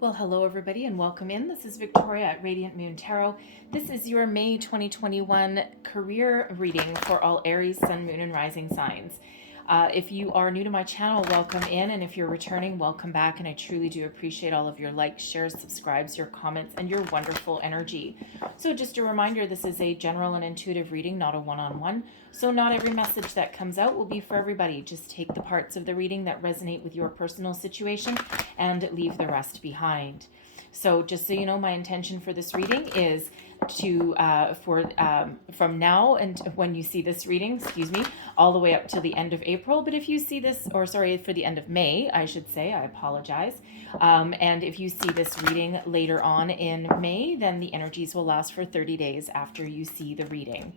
Well, hello everybody and welcome in. This is Victoria at Radiant Moon Tarot. This is your May 2021 career reading for all Aries, Sun, Moon, and Rising signs. If you are new to my channel, welcome in, and if you're returning, welcome back, and I truly do appreciate all of your likes, shares, subscribes, your comments, and your wonderful energy. So just a reminder, this is a general and intuitive reading, not a one-on-one, so not every message that comes out will be for everybody. Just take the parts of the reading that resonate with your personal situation and leave the rest behind. So just so you know, my intention for this reading is to from now and when you see this reading, all the way up to the end of April. But if you see this, or sorry, for the end of May, I should say, I apologize. And if you see this reading later on in May, then the energies will last for 30 days after you see the reading.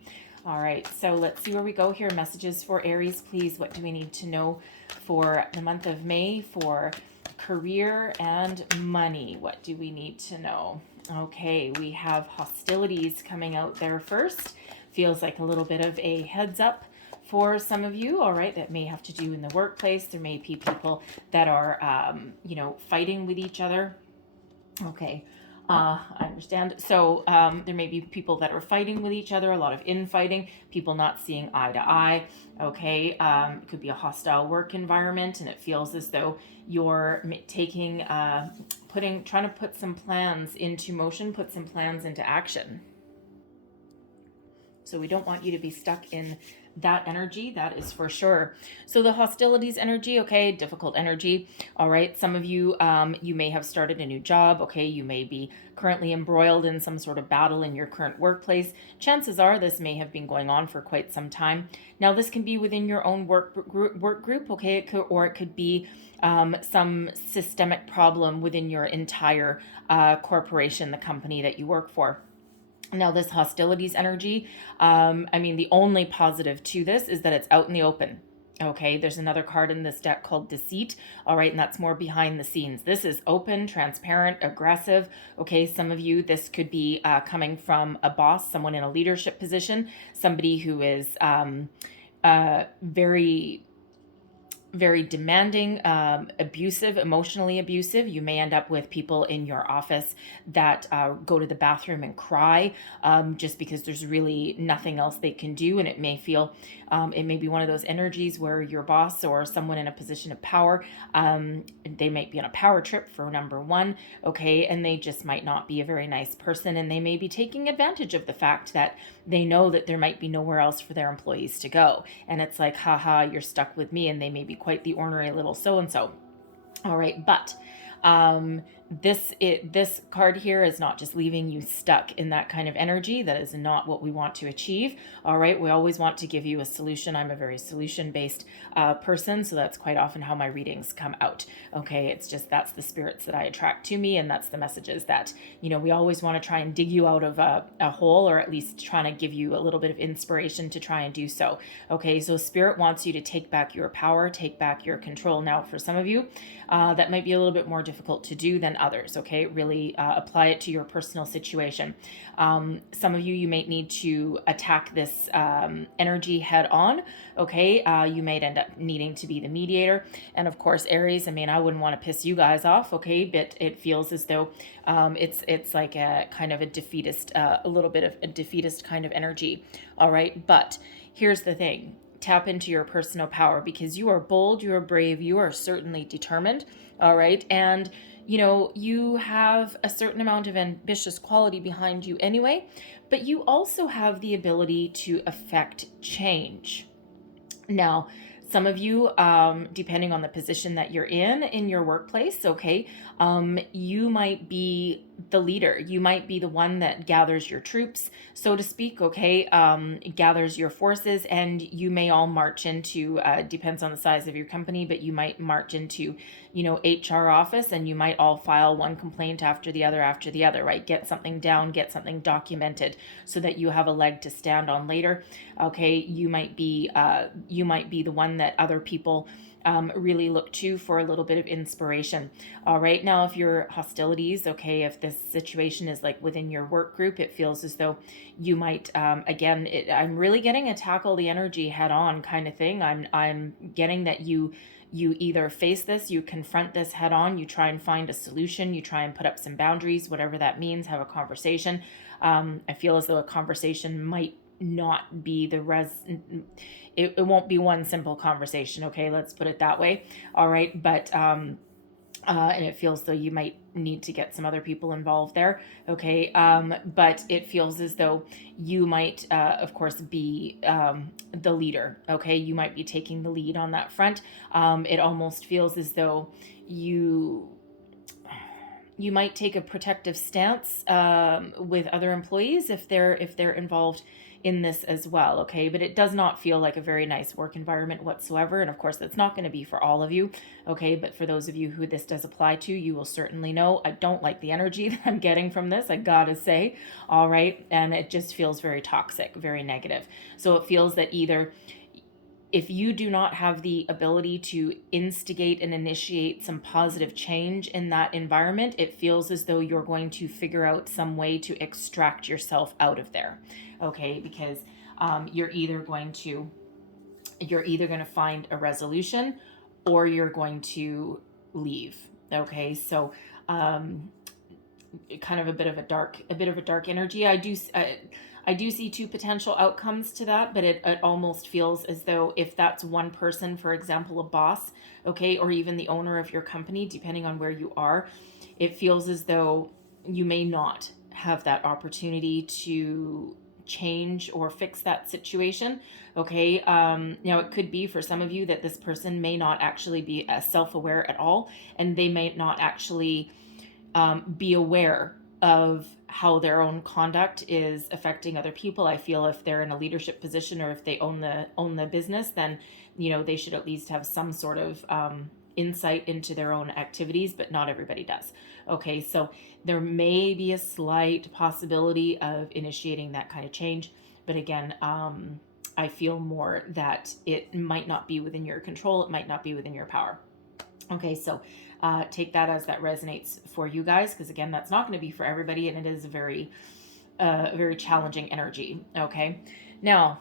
All right, so let's see where we go here. Messages for Aries, please. What do we need to know for the month of May for career and money? What do we need to know? Okay, we have hostilities coming out there first. Feels like a little bit of a heads up for some of you. All right, that may have to do in the workplace. There may be people that are, fighting with each other. Okay. I understand. So there may be people that are fighting with each other, a lot of infighting, people not seeing eye to eye. Okay. It could be a hostile work environment, and it feels as though you're trying to put some plans into motion, put some plans into action. So we don't want you to be stuck in that energy, that is for sure. So the hostilities energy, okay, difficult energy. All right, some of you, you may have started a new job. Okay, you may be currently embroiled in some sort of battle in your current workplace. Chances are this may have been going on for quite some time. Now, this can be within your own work group, okay, or it could be some systemic problem within your entire corporation, the company that you work for. Now, this hostilities energy, the only positive to this is that it's out in the open. Okay, there's another card in this deck called Deceit. All right, and that's more behind the scenes. This is open, transparent, aggressive. Okay, some of you, this could be coming from a boss, someone in a leadership position, somebody who is very demanding, abusive, emotionally abusive. You may end up with people in your office that go to the bathroom and cry just because there's really nothing else they can do. And it may be one of those energies where your boss or someone in a position of power, they might be on a power trip for number one, okay, and they just might not be a very nice person, and they may be taking advantage of the fact that they know that there might be nowhere else for their employees to go. And it's like, haha, you're stuck with me, and they may be quite the ornery little so-and-so. All right, but this card here is not just leaving you stuck in that kind of energy. That is not what we want to achieve. All right, we always want to give you a solution. I'm a very solution-based person, so that's quite often how my readings come out. Okay, it's just that's the spirits that I attract to me, and that's the messages that, we always want to try and dig you out of a hole, or at least trying to give you a little bit of inspiration to try and do so. Okay, so spirit wants you to take back your power, take back your control. Now, for some of you, that might be a little bit more difficult to do than others. Okay, really apply it to your personal situation. Some of you may need to attack this energy head on. Okay, you might end up needing to be the mediator. And of course, Aries, I wouldn't want to piss you guys off. Okay, but it feels as though it's like a kind of a defeatist, a little bit of a defeatist kind of energy. All right, but here's the thing. Tap into your personal power, because you are bold, you are brave, you are certainly determined. All right, and you have a certain amount of ambitious quality behind you anyway, but you also have the ability to affect change. Now, some of you, depending on the position that you're in your workplace, okay, you might be the leader. You might be the one that gathers your troops, so to speak, okay, gathers your forces, and you may all march into, depends on the size of your company, but you might march into, HR office, and you might all file one complaint after the other, right? Get something down, get something documented so that you have a leg to stand on later. Okay, you might be the one that other people really look to for a little bit of inspiration. All right, now if your hostilities, okay, if this situation is like within your work group, it feels as though you might, I'm really getting a tackle the energy head on kind of thing. I'm getting that you you either face this, you confront this head on, you try and find a solution, you try and put up some boundaries, whatever that means, have a conversation. I feel as though a conversation might not be it won't be one simple conversation. Okay, let's put it that way. All right. But and it feels though you might need to get some other people involved there. Okay. But it feels as though you might, of course, be the leader. Okay. You might be taking the lead on that front. It almost feels as though you might take a protective stance with other employees if they're involved in this as well. Okay, but it does not feel like a very nice work environment whatsoever, and of course that's not going to be for all of you. Okay, but for those of you who this does apply to, you will certainly know I don't like the energy that I'm getting from this, I gotta say. All right, and it just feels very toxic, very negative. So it feels that either if you do not have the ability to instigate and initiate some positive change in that environment, it feels as though you're going to figure out some way to extract yourself out of there. Okay, because you're either going to find a resolution or you're going to leave. Okay, so kind of a bit of a dark energy. I do see two potential outcomes to that, but it almost feels as though if that's one person, for example, a boss, okay, or even the owner of your company, depending on where you are, it feels as though you may not have that opportunity to change or fix that situation. Okay. Now it could be for some of you that this person may not actually be self-aware at all, and they may not actually be aware of how their own conduct is affecting other people. I feel if they're in a leadership position or if they own the business, then they should at least have some sort of insight into their own activities, but not everybody does. Okay, so there may be a slight possibility of initiating that kind of change, but again, I feel more that it might not be within your control, it might not be within your power. Okay, so take that as that resonates for you guys, because again, that's not going to be for everybody, and it is a very challenging energy. Okay, now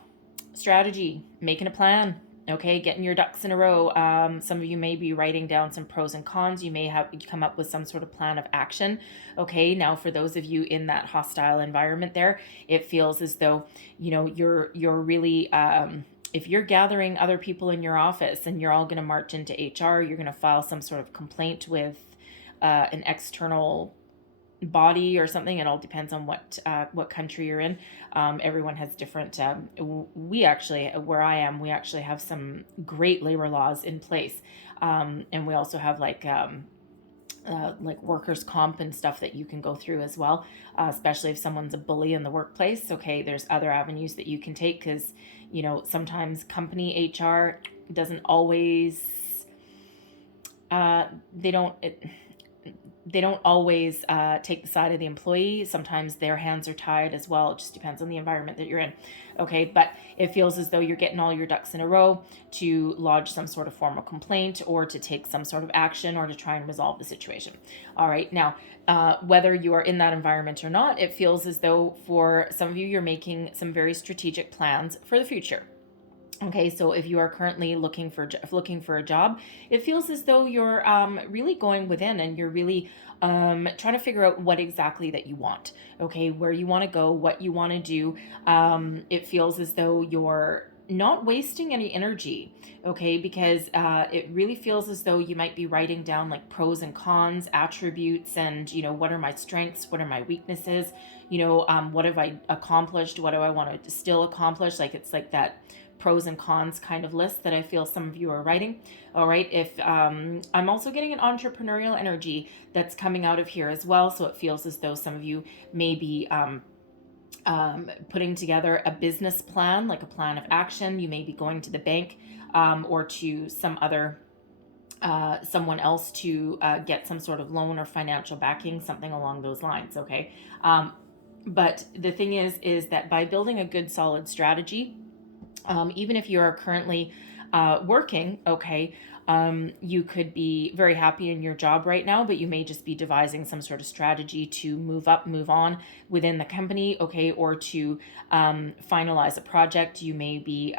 strategy, making a plan. Okay, getting your ducks in a row. Some of you may be writing down some pros and cons. You may have come up with some sort of plan of action. Okay, now for those of you in that hostile environment there, it feels as though you're really if you're gathering other people in your office and you're all going to march into HR, you're going to file some sort of complaint with an external body or something. It all depends on what country you're in. Everyone has different. We actually, where I am, we actually have some great labor laws in place, and we also have like workers' comp and stuff that you can go through as well, especially if someone's a bully in the workplace. Okay, there's other avenues that you can take, because sometimes company HR doesn't always they don't always take the side of the employee. Sometimes their hands are tied as well. It just depends on the environment that you're in. Okay, but it feels as though you're getting all your ducks in a row to lodge some sort of formal complaint or to take some sort of action or to try and resolve the situation. All right, now, whether you are in that environment or not, it feels as though for some of you, you're making some very strategic plans for the future. Okay, so if you are currently looking for a job, it feels as though you're really going within and you're really trying to figure out what exactly that you want. Okay, where you want to go, what you want to do. It feels as though you're not wasting any energy, okay, because it really feels as though you might be writing down like pros and cons, attributes, and what are my strengths, what are my weaknesses, what have I accomplished, what do I want to still accomplish. Like it's like that pros and cons kind of list that I feel some of you are writing. All right, if I'm also getting an entrepreneurial energy that's coming out of here as well, so it feels as though some of you may be putting together a business plan, like a plan of action. You may be going to the bank or to some other someone else to get some sort of loan or financial backing, something along those lines. Okay, but the thing is that by building a good solid strategy, even if you are currently working, okay, You could be very happy in your job right now, but you may just be devising some sort of strategy to move up, move on within the company, okay, or to finalize a project. You may be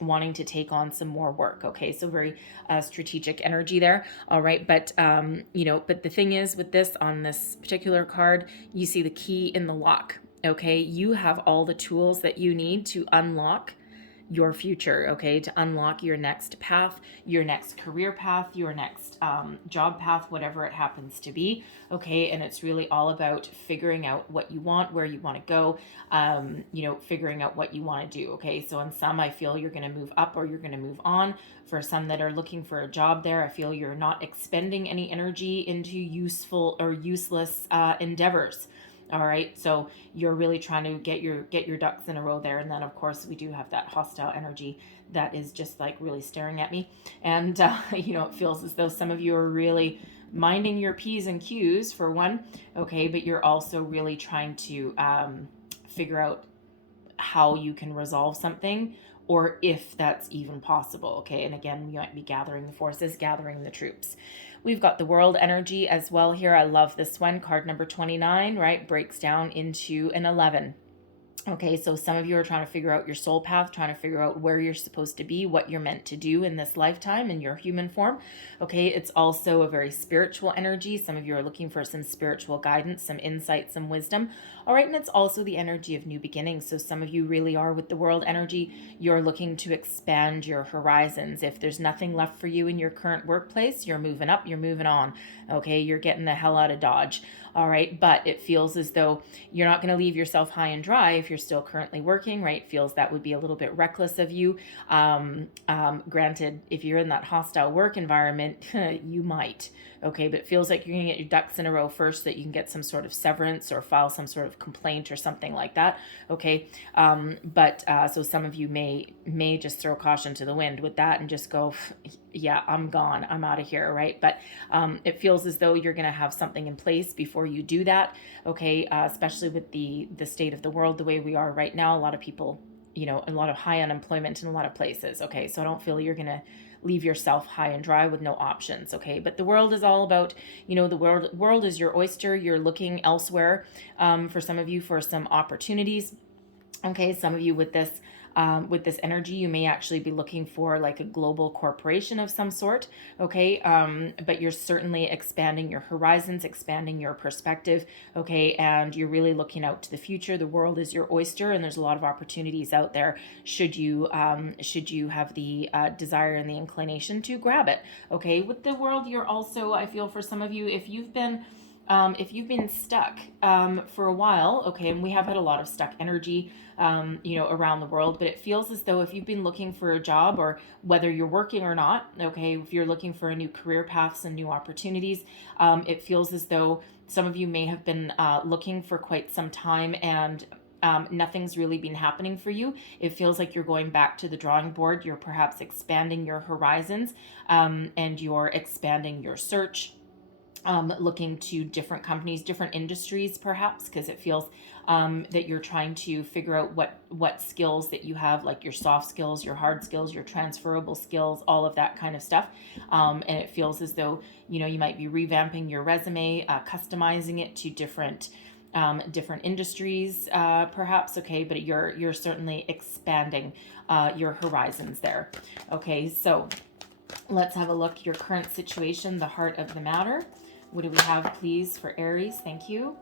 wanting to take on some more work, okay, so very strategic energy there, all right, but but the thing is with this, on this particular card, you see the key in the lock, okay, you have all the tools that you need to unlock your future, okay, to unlock your next path, your next career path, your next job path, whatever it happens to be, okay, and it's really all about figuring out what you want, where you want to go, figuring out what you want to do, okay, so in some, I feel you're going to move up or you're going to move on. For some that are looking for a job there, I feel you're not expending any energy into useful or useless endeavors. All right, so you're really trying to get your ducks in a row there, and then of course we do have that hostile energy that is just like really staring at me, and it feels as though some of you are really minding your P's and Q's for one, okay, but you're also really trying to figure out how you can resolve something, or if that's even possible, okay, and again, you might be gathering the forces, gathering the troops. We've got the world energy as well here. I love this one. Card number 29, right? Breaks down into an 11. Okay, so some of you are trying to figure out your soul path, trying to figure out where you're supposed to be, what you're meant to do in this lifetime in your human form. Okay, it's also a very spiritual energy. Some of you are looking for some spiritual guidance, some insight, some wisdom. All right, and it's also the energy of new beginnings. So some of you really are with the world energy. You're looking to expand your horizons. If there's nothing left for you in your current workplace, you're moving up, you're moving on. Okay, you're getting the hell out of Dodge. All right, but it feels as though you're not going to leave yourself high and dry if you're still currently working, right? Feels that would be a little bit reckless of you. Granted, if you're in that hostile work environment, you might, okay, but it feels like you're going to get your ducks in a row first so that you can get some sort of severance or file some sort of complaint or something like that, okay? So some of you may just throw caution to the wind with that and just go, yeah, I'm gone, I'm out of here, right? But it feels as though you're going to have something in place before you do that, okay? Especially with the state of the world the way we are right now, a lot of people, a lot of high unemployment in a lot of places, okay? So I don't feel you're going to leave yourself high and dry with no options, okay? But the world is all about, the world is your oyster. You're looking elsewhere, for some of you, for some opportunities. Okay, some of you with this energy, you may actually be looking for like a global corporation of some sort, okay? But you're certainly expanding your horizons, expanding your perspective, okay? And you're really looking out to the future. The world is your oyster, and there's a lot of opportunities out there should you have the desire and the inclination to grab it, okay? With the world, you're also, I feel for some of you, if you've been stuck for a while, okay, and we have had a lot of stuck energy, around the world, but it feels as though if you've been looking for a job, or whether you're working or not, okay, if you're looking for a new career paths and new opportunities, it feels as though some of you may have been looking for quite some time, and nothing's really been happening for you. It feels like you're going back to the drawing board. You're perhaps expanding your horizons, and you're expanding your search, looking to different companies, different industries, perhaps, because it feels that you're trying to figure out what skills that you have, like your soft skills, your hard skills, your transferable skills, all of that kind of stuff. And it feels as though, you might be revamping your resume, customizing it to different industries, perhaps, okay, but you're certainly expanding your horizons there. Okay, so let's have a look. Your current situation, the heart of the matter. What do we have, please, for Aries? Thank you.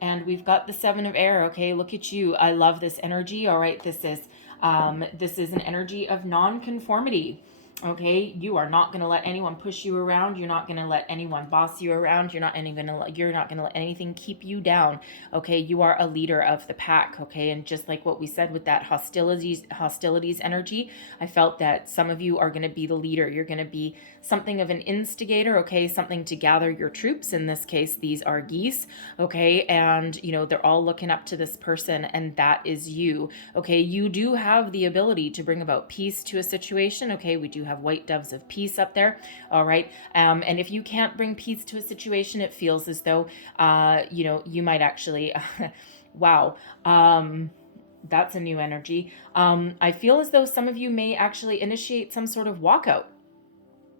And we've got the Seven of Air. Okay, look at you. I love this energy. All right, this is an energy of non-conformity. Okay, you are not going to let anyone push you around. You're not going to let anyone boss you around. You're not going to let anything keep you down. Okay, you are a leader of the pack. Okay, and just like what we said with that hostilities energy, I felt that some of you are going to be the leader. You're going to be something of an instigator. Okay, something to gather your troops. In this case, these are geese. Okay, and they're all looking up to this person, and that is you. Okay, you do have the ability to bring about peace to a situation. Okay, we do have white doves of peace up there. All right, and if you can't bring peace to a situation, it feels as though you might actually wow, that's a new energy. I feel as though some of you may actually initiate some sort of walkout.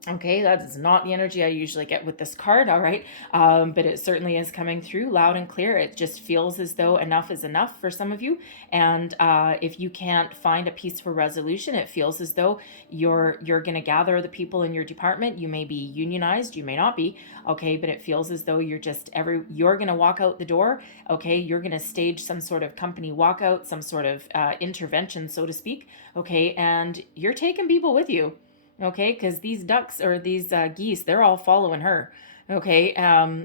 Okay, that is not the energy I usually get with this card, all right? But it certainly is coming through loud and clear. It just feels as though enough is enough for some of you. And if you can't find a peaceful resolution, it feels as though you're going to gather the people in your department. You may be unionized, you may not be, okay? But it feels as though you're going to walk out the door, okay? You're going to stage some sort of company walkout, some sort of intervention, so to speak, okay? And you're taking people with you. Okay, because these ducks or these geese, they're all following her. Okay,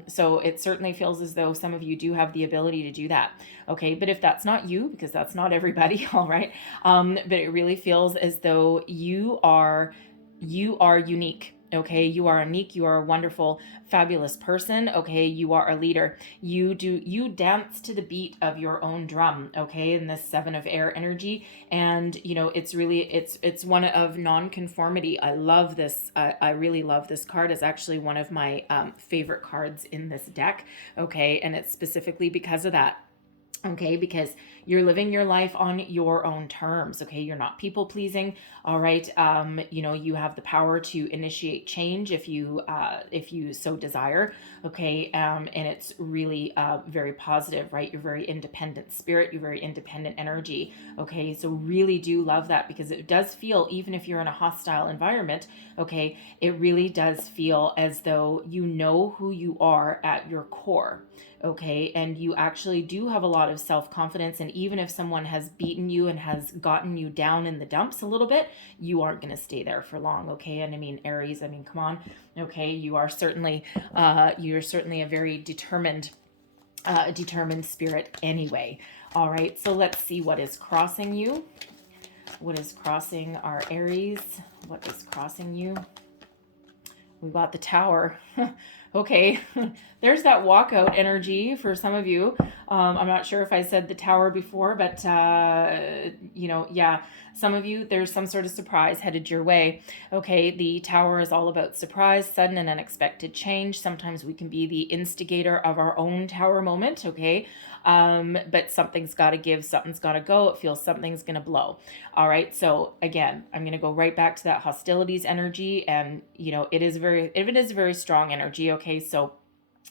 so it certainly feels as though some of you do have the ability to do that. Okay, but if that's not you, because that's not everybody, all right, but it really feels as though you are unique. Okay, you are unique, you are a wonderful, fabulous person. Okay, you are a leader. You dance to the beat of your own drum, okay, in this 7 of air energy. And it's one of non-conformity. I love this. I really love this card. It's actually one of my favorite cards in this deck. Okay, and it's specifically because of that. Okay, because you're living your life on your own terms. Okay, you're not people pleasing. All right, you have the power to initiate change if you so desire. Okay, and it's really very positive, right? You're very independent spirit. You're very independent energy. Okay, so really do love that, because it does feel, even if you're in a hostile environment, okay, it really does feel as though you know who you are at your core. Okay, and you actually do have a lot of self-confidence, and even if someone has beaten you and has gotten you down in the dumps a little bit, you aren't going to stay there for long. Okay, and I mean, Aries, I mean, come on. Okay, you're certainly a very determined spirit anyway. All right, so let's see what is crossing you. What is crossing our Aries? What is crossing you? We got the Tower. Okay, there's that walkout energy for some of you. I'm not sure if I said the Tower before, but yeah, some of you, there's some sort of surprise headed your way. Okay, the Tower is all about surprise, sudden and unexpected change. Sometimes we can be the instigator of our own Tower moment, okay? But something's got to give, something's got to go. It feels something's going to blow. All right. So again, I'm going to go right back to that hostilities energy. And, it is a very strong energy. Okay. So,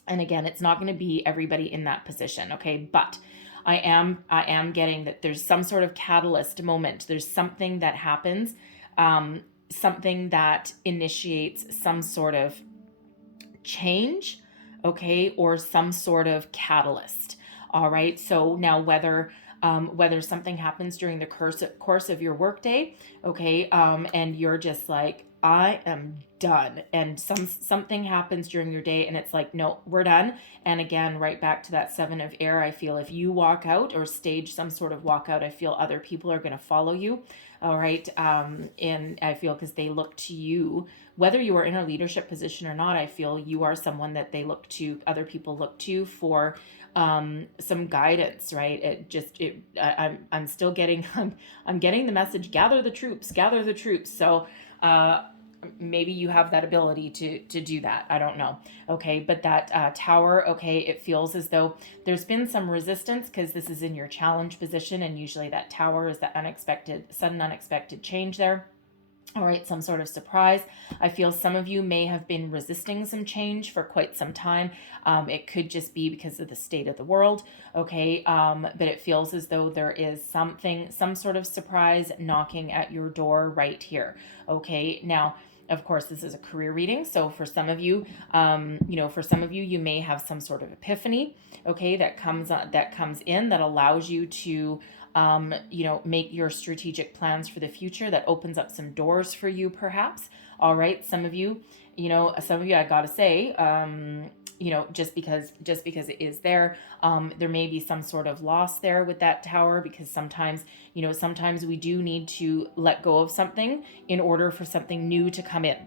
and again, it's not going to be everybody in that position. Okay. But I am getting that there's some sort of catalyst moment. There's something that happens, something that initiates some sort of change. Okay. Or some sort of catalyst. All right. So now whether something happens during the course of your workday, okay, and you're just like, I am done, and something happens during your day, and it's like, no, we're done. And again, right back to that 7 of air. I feel if you walk out or stage some sort of walkout, I feel other people are going to follow you. All right, and I feel because they look to you, whether you are in a leadership position or not, I feel you are someone that other people look to for some guidance, right? I'm still getting, I'm getting the message, gather the troops. So, maybe you have that ability to do that. I don't know. Okay. But that Tower, okay, it feels as though there's been some resistance because this is in your challenge position. And usually that Tower is that sudden unexpected change there. All right, some sort of surprise. I feel some of you may have been resisting some change for quite some time. It could just be because of the state of the world, okay? But it feels as though there is some sort of surprise knocking at your door right here, okay? Now, of course, this is a career reading, so for some of you, you may have some sort of epiphany, okay, that comes in that allows you to make your strategic plans for the future, that opens up some doors for you, perhaps. All right. Some of you, I gotta say, just because it is there, there may be some sort of loss there with that Tower, because sometimes we do need to let go of something in order for something new to come in.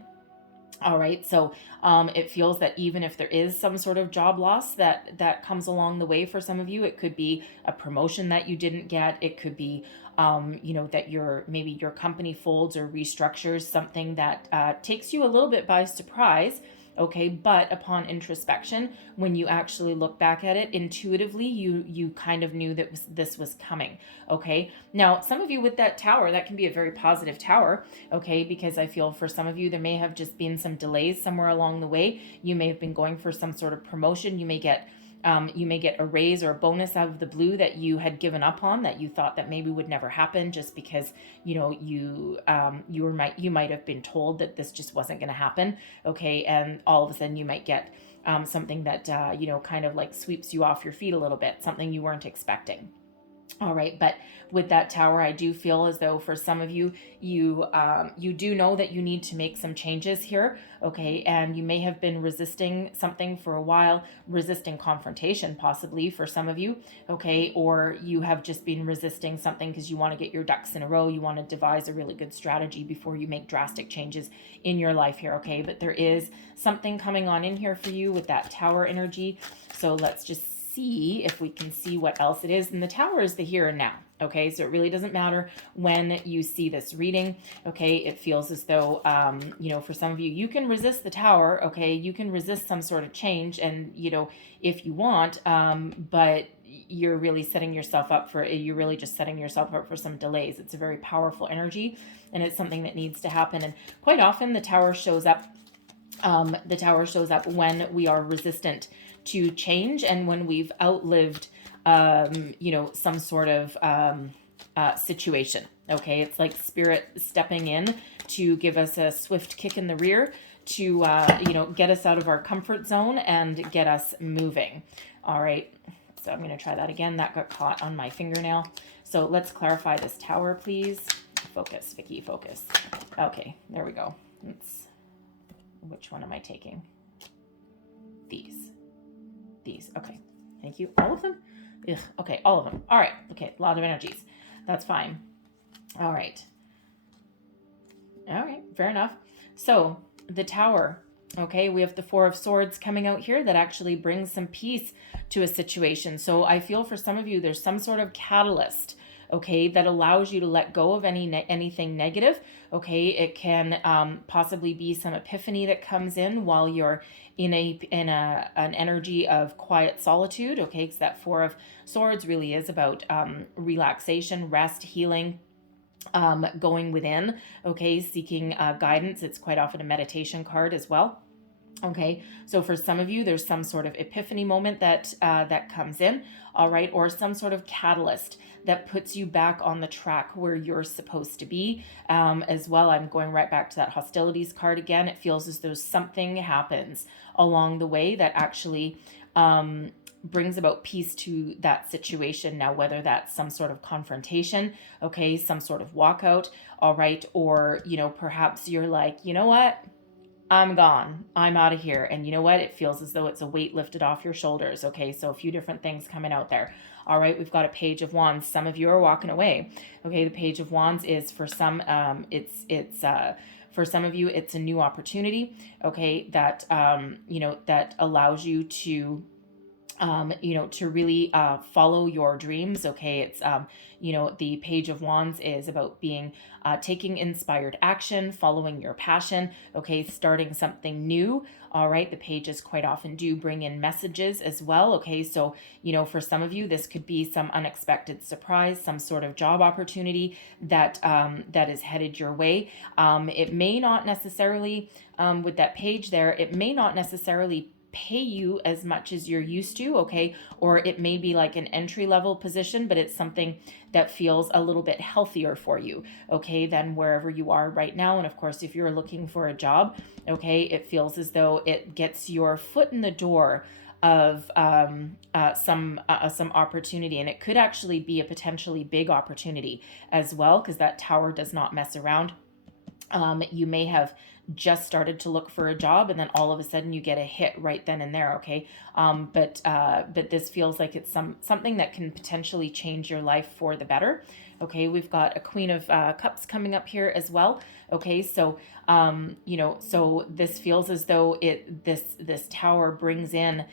All right. So it feels that even if there is some sort of job loss that comes along the way for some of you, it could be a promotion that you didn't get. It could be, that maybe your company folds or restructures, something that takes you a little bit by surprise. okay? But upon introspection, when you actually look back at it, intuitively, you kind of knew that this was coming, okay? Now, some of you with that tower, that can be a very positive tower, okay? Because I feel for some of you, there may have just been some delays somewhere along the way. You may have been going for some sort of promotion. You may get a raise or a bonus out of the blue that you had given up on, that you thought that maybe would never happen, just because you might have been told that this just wasn't going to happen, okay? And all of a sudden you might get something that kind of like sweeps you off your feet a little bit, something you weren't expecting. All right, but with that tower, I do feel as though for some of you, you do know that you need to make some changes here, okay? And you may have been resisting something for a while, resisting confrontation possibly for some of you, okay? Or you have just been resisting something because you want to get your ducks in a row. You want to devise a really good strategy before you make drastic changes in your life here, okay? But there is something coming on in here for you with that tower energy. So let's just see if we can see what else it is. And the tower is the here and now, okay? So it really doesn't matter when you see this reading, okay? It feels as though, for some of you, you can resist the tower, okay? You can resist some sort of change, and, if you want, but you're really just setting yourself up for some delays. It's a very powerful energy, and it's something that needs to happen. And quite often the tower shows up when we are resistant to change, and when we've outlived some sort of situation, okay? It's like spirit stepping in to give us a swift kick in the rear to get us out of our comfort zone and get us moving. All right, so I'm going to try that again. That got caught on my fingernail. So let's clarify this tower, please. Focus, Vicky, focus. Okay, there we go. Which one am I taking? These. Okay. Thank you. All of them? Ugh. Okay. All of them. All right. Okay. A lot of energies. That's fine. All right. Fair enough. So the tower. Okay. We have the Four of Swords coming out here that actually brings some peace to a situation. So I feel for some of you, there's some sort of catalyst, okay, that allows you to let go of anything negative, okay? It can possibly be some epiphany that comes in while you're in an energy of quiet solitude, okay? Because that Four of Swords really is about relaxation, rest, healing, going within, okay? Seeking guidance. It's quite often a meditation card as well. Okay, so for some of you, there's some sort of epiphany moment that comes in, all right, or some sort of catalyst that puts you back on the track where you're supposed to be. As well, I'm going right back to that hostilities card again. It feels as though something happens along the way that actually brings about peace to that situation. Now, whether that's some sort of confrontation, okay, some sort of walkout, all right, or, perhaps you're like, you know what? I'm gone. I'm out of here. And you know what? It feels as though it's a weight lifted off your shoulders. Okay, so a few different things coming out there. All right, we've got a Page of Wands. Some of you are walking away. Okay, the Page of Wands is for some, for some of you, it's a new opportunity. Okay, that that allows you to to really follow your dreams. Okay, it's the Page of Wands is about being taking inspired action, following your passion, okay, starting something new. All right, the pages quite often do bring in messages as well. Okay, so for some of you, this could be some unexpected surprise, some sort of job opportunity that that is headed your way. It may not necessarily with that page there, it may not necessarily pay you as much as you're used to, okay? Or it may be like an entry level position, but it's something that feels a little bit healthier for you, okay, than wherever you are right now. And of course, if you're looking for a job, okay, it feels as though it gets your foot in the door of some opportunity, and it could actually be a potentially big opportunity as well, because that Tower does not mess around. You may have just started to look for a job, and then all of a sudden you get a hit right then and there, okay? But this feels like it's something that can potentially change your life for the better. Okay, we've got a Queen of Cups coming up here as well. Okay, so so this feels as though this Tower brings in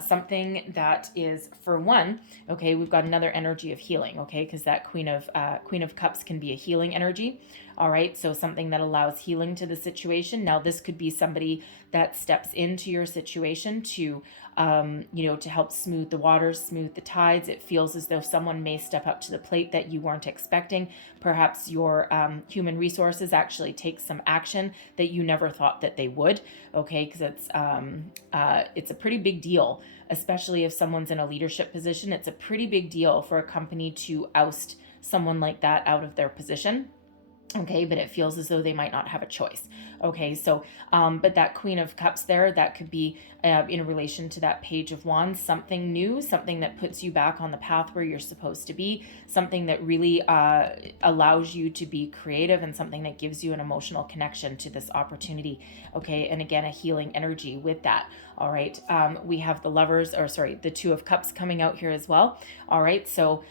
something that is, for one, okay, we've got another energy of healing, okay, because that Queen of Cups can be a healing energy. All right, so something that allows healing to the situation. Now, this could be somebody that steps into your situation to, to help smooth the waters, smooth the tides. It feels as though someone may step up to the plate that you weren't expecting. Perhaps your human resources actually take some action that you never thought that they would. Okay, because it's a pretty big deal, especially if someone's in a leadership position. It's a pretty big deal for a company to oust someone like that out of their position. Okay, but it feels as though they might not have a choice. Okay, so, but that Queen of Cups there, that could be in relation to that Page of Wands, something new, something that puts you back on the path where you're supposed to be, something that really allows you to be creative, and something that gives you an emotional connection to this opportunity. Okay, and again, a healing energy with that. All right, we have the Two of Cups coming out here as well. All right, so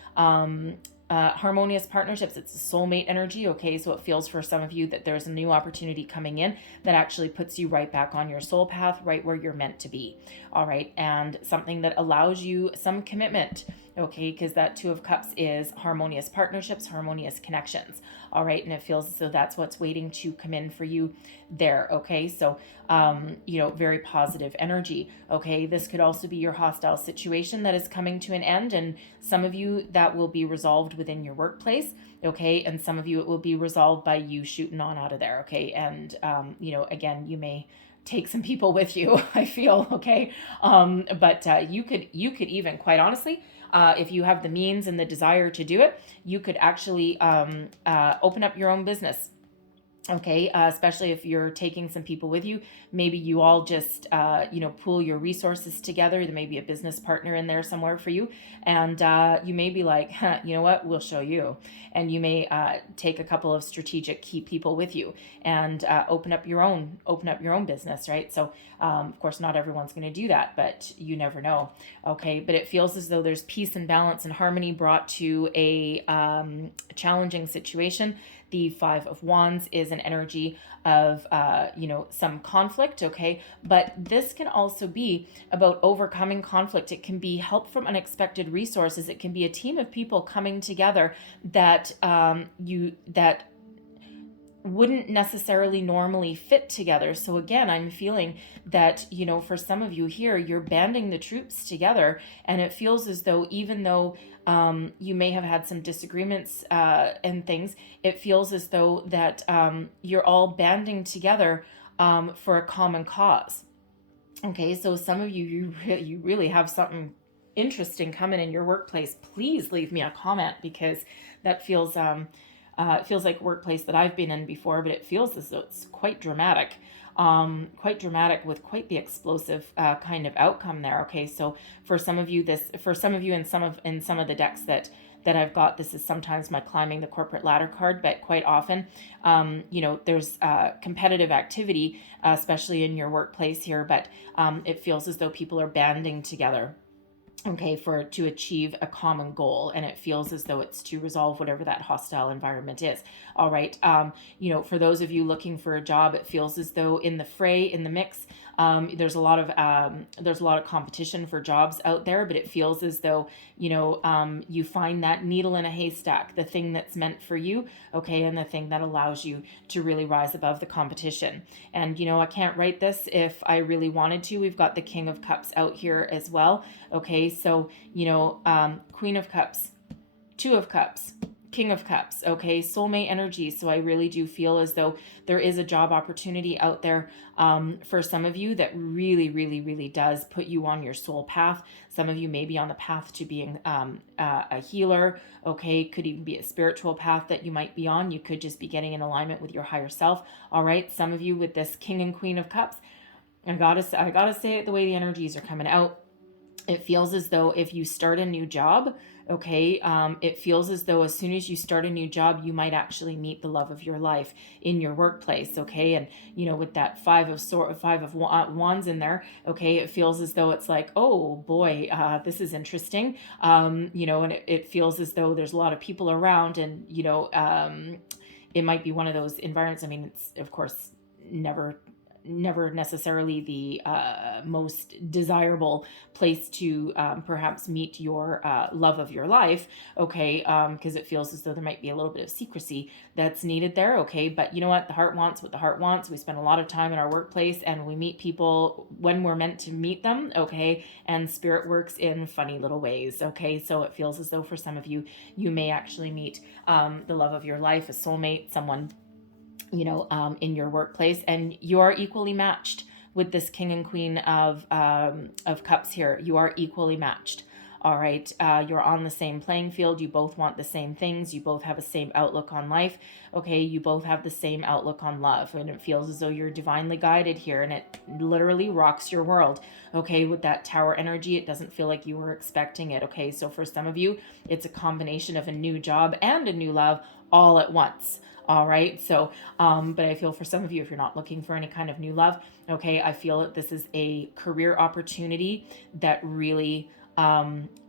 harmonious partnerships, it's a soulmate energy. Okay, so it feels for some of you that there's a new opportunity coming in that actually puts you right back on your soul path, right where you're meant to be. All right, and something that allows you some commitment. Okay, because that Two of Cups is harmonious partnerships, harmonious connections. All right, and it feels as though that's what's waiting to come in for you there. Okay, so very positive energy. Okay, this could also be your hostile situation that is coming to an end, and some of you that will be resolved within your workplace. Okay, and some of you it will be resolved by you shooting on out of there. Okay, and again, you may take some people with you, I feel. Okay, but you could even, quite honestly, if you have the means and the desire to do it, you could actually open up your own business. Okay, especially if you're taking some people with you. Maybe you all just, pool your resources together. There may be a business partner in there somewhere for you. And you may be like, you know what, we'll show you. And you may take a couple of strategic key people with you and open up your own business, right? So, of course, not everyone's going to do that, but you never know. Okay, but it feels as though there's peace and balance and harmony brought to a challenging situation. The Five of Wands is an energy of, some conflict, okay? But this can also be about overcoming conflict. It can be help from unexpected resources. It can be a team of people coming together that that wouldn't necessarily normally fit together. So again, I'm feeling that, for some of you here, you're banding the troops together, and it feels as though even though you may have had some disagreements and things, it feels as though that you're all banding together for a common cause. Okay, so some of you really have something interesting coming in your workplace. Please leave me a comment, because that feels it feels like a workplace that I've been in before, but it feels as though it's quite dramatic with quite the explosive kind of outcome there. Okay, so for some of you in some of the decks that I've got, this is sometimes my climbing the corporate ladder card, but quite often, there's competitive activity, especially in your workplace here, but it feels as though people are banding together. Okay, to achieve a common goal, and it feels as though it's to resolve whatever that hostile environment is. All right, for those of you looking for a job, it feels as though in the mix, there's a lot of competition for jobs out there, but it feels as though you find that needle in a haystack, the thing that's meant for you, okay, and the thing that allows you to really rise above the competition. And I can't write this if I really wanted to. We've got the King of Cups out here as well. Okay, so Queen of Cups, Two of Cups, King of Cups, okay, soulmate energy. So I really do feel as though there is a job opportunity out there for some of you that really, really, really does put you on your soul path. Some of you may be on the path to being a healer, okay, could even be a spiritual path that you might be on. You could just be getting in alignment with your higher self. All right, some of you with this King and Queen of Cups, I gotta say it the way the energies are coming out. It feels as though if you start a new job, okay, it feels as though as soon as you start a new job, you might actually meet the love of your life in your workplace, okay? And, with that Five of Wands in there, okay, it feels as though it's like, oh boy, this is interesting, and it feels as though there's a lot of people around, and, it might be one of those environments. I mean, it's, of course, never never necessarily the most desirable place to perhaps meet your love of your life, okay, because it feels as though there might be a little bit of secrecy that's needed there, okay, but you know what, the heart wants what the heart wants. We spend a lot of time in our workplace and we meet people when we're meant to meet them, okay, and spirit works in funny little ways, okay, so it feels as though for some of you, you may actually meet the love of your life, a soulmate, someone, you know, in your workplace, and you are equally matched with this King and Queen of Cups here. You are equally matched. All right, you're on the same playing field. You both want the same things. You both have the same outlook on life. Okay, you both have the same outlook on love, and it feels as though you're divinely guided here, and it literally rocks your world. Okay, with that Tower energy, it doesn't feel like you were expecting it. Okay, so for some of you, it's a combination of a new job and a new love all at once. All right, so but I feel for some of you, if you're not looking for any kind of new love, okay, I feel that this is a career opportunity that really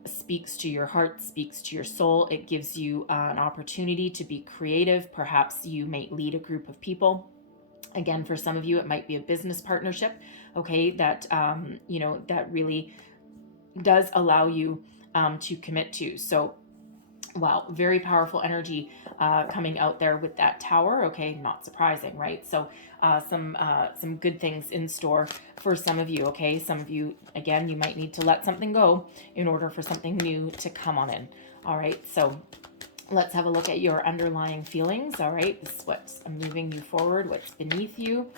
speaks to your heart, speaks to your soul. It gives you an opportunity to be creative. Perhaps you may lead a group of people. Again, for some of you, it might be a business partnership, okay, that you know, that really does allow you to commit to. So wow, very powerful energy coming out there with that Tower. Okay, not surprising, right? So some good things in store for some of you. Okay, some of you, again, you might need to let something go in order for something new to come on in. All right, so let's have a look at your underlying feelings. All right, this is what's moving you forward, what's beneath you.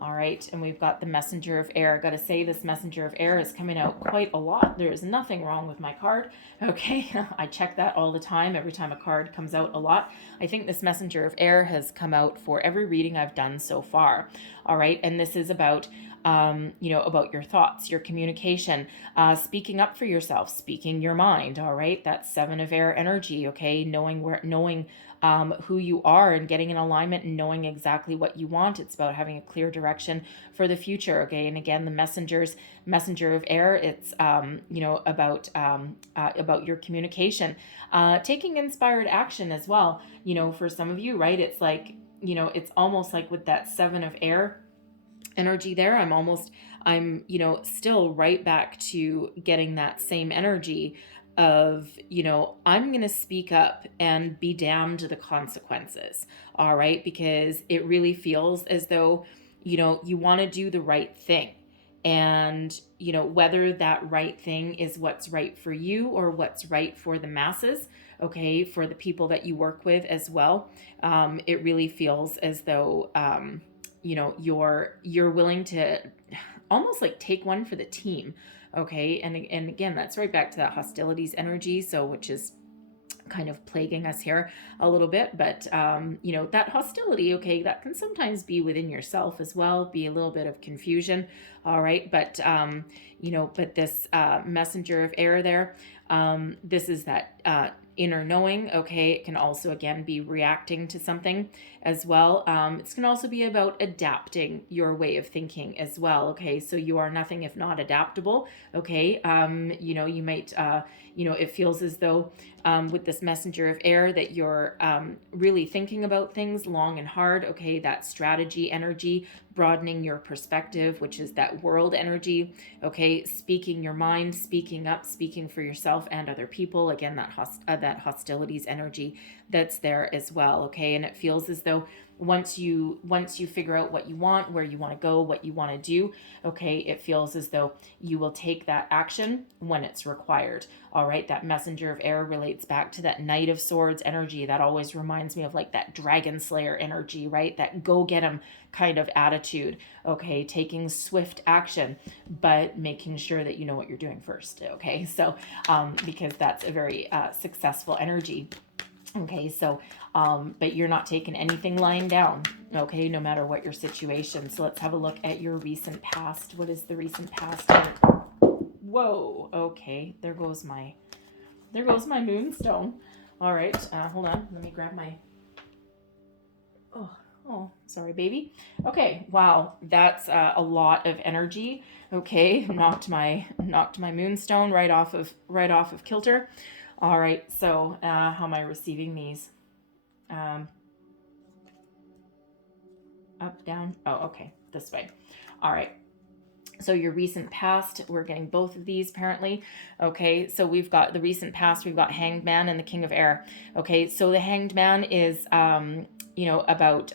All right, and we've got the Messenger of Air. I got to say, this Messenger of Air is coming out quite a lot. There is nothing wrong with my card, okay? I check that all the time, every time a card comes out a lot. I think this Messenger of Air has come out for every reading I've done so far, all right? And this is about, you know, about your thoughts, your communication, speaking up for yourself, speaking your mind, all right? That's Seven of Air energy, okay? Knowing who you are and getting in alignment and knowing exactly what you want. It's about having a clear direction for the future. Okay. And again, the messenger of air, it's, you know, about your communication, taking inspired action as well. You know, for some of you, right. It's like, you know, it's almost like with that Seven of Air energy there, I'm, you know, still right back to getting that same energy of, you know, I'm going to speak up and be damned to the consequences. All right. Because it really feels as though, you know, you want to do the right thing. And, you know, whether that right thing is what's right for you or what's right for the masses, okay, for the people that you work with as well, it really feels as though, you know, you're willing to almost like take one for the team, okay, and again, that's right back to that hostilities energy, so which is kind of plaguing us here a little bit, but you know, that hostility, okay, that can sometimes be within yourself as well, be a little bit of confusion, all right, but you know, but this messenger of air there, this is that inner knowing, okay, it can also again be reacting to something as well. It can also be about adapting your way of thinking as well, okay, so you are nothing if not adaptable, okay, you know, you might you know, it feels as though with this messenger of air that you're really thinking about things long and hard, okay, that strategy energy, broadening your perspective, which is that world energy, okay, speaking your mind, speaking up, speaking for yourself and other people, again, that hostilities energy that's there as well, okay, and it feels as though once you figure out what you want, where you want to go, what you want to do, okay, it feels as though you will take that action when it's required. All right, that messenger of air relates back to that Knight of Swords energy. That always reminds me of like that Dragon Slayer energy, right? That go get 'em kind of attitude. Okay, taking swift action, but making sure that you know what you're doing first. Okay, so because that's a very successful energy. Okay, so, but you're not taking anything lying down, okay, no matter what your situation. So let's have a look at your recent past. What is the recent past? Whoa, okay, there goes my moonstone. All right, hold on, let me grab my, oh, sorry, baby. Okay, wow, that's a lot of energy. Okay, knocked my moonstone right off of kilter. All right, so how am I receiving these? Up, down. Oh, okay. this way. All right. So your recent past, we're getting both of these apparently. Okay, so we've got the recent past, we've got Hanged Man and the King of Air. Okay, so the Hanged Man is, about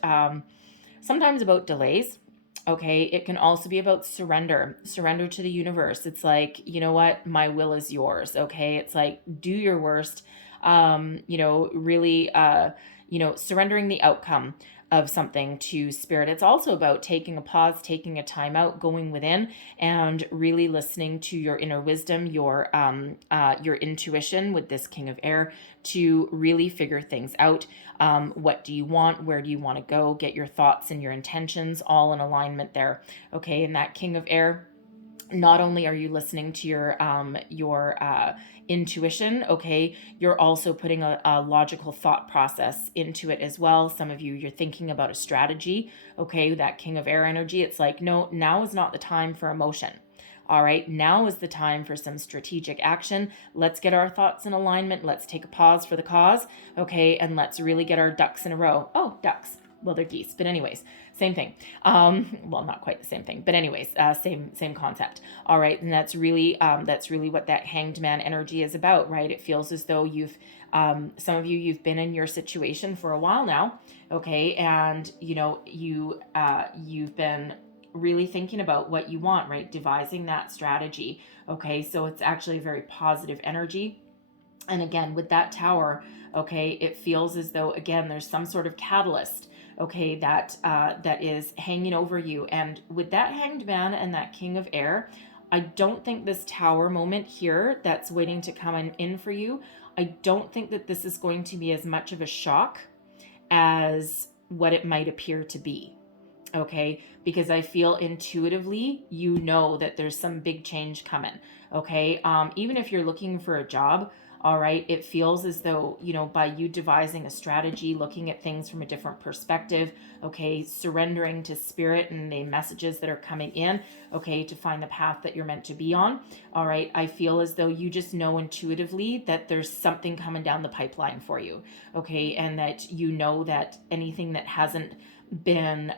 sometimes about delays. Okay, it can also be about surrender to the universe. It's like, you know what, my will is yours. Okay, it's like, do your worst. Really, surrendering the outcome of something to spirit. It's also about taking a pause, taking a time out, going within, and really listening to your inner wisdom, your intuition with this King of Air, to really figure things out. What do you want? Where do you want to go? Get your thoughts and your intentions all in alignment there. Okay, and that King of Air, not only are you listening to your intuition, okay, you're also putting a logical thought process into it as well. Some of you, you're thinking about a strategy. Okay, that King of Air energy, it's like, no, now is not the time for emotion. All right, now is the time for some strategic action. Let's get our thoughts in alignment. Let's take a pause for the cause. Okay, and let's really get our ducks in a row. Oh, ducks. Well, they're geese, but anyways, same thing. Well, not quite the same thing, but anyways, same concept. All right, and that's really what that Hanged Man energy is about, right? It feels as though some of you've been in your situation for a while now, okay, and you've been really thinking about what you want, right? Devising that strategy, okay? So it's actually a very positive energy. And again, with that Tower, okay, it feels as though, again, there's some sort of catalyst, okay, that is hanging over you. And with that Hanged Man and that King of Air, I don't think this Tower moment here that's waiting to come in for you, I don't think that this is going to be as much of a shock as what it might appear to be. Okay, because I feel intuitively, that there's some big change coming. Okay, even if you're looking for a job, all right, it feels as though, by you devising a strategy, looking at things from a different perspective, okay, surrendering to spirit and the messages that are coming in, okay, to find the path that you're meant to be on. All right, I feel as though you just know intuitively that there's something coming down the pipeline for you. Okay, and that that anything that hasn't been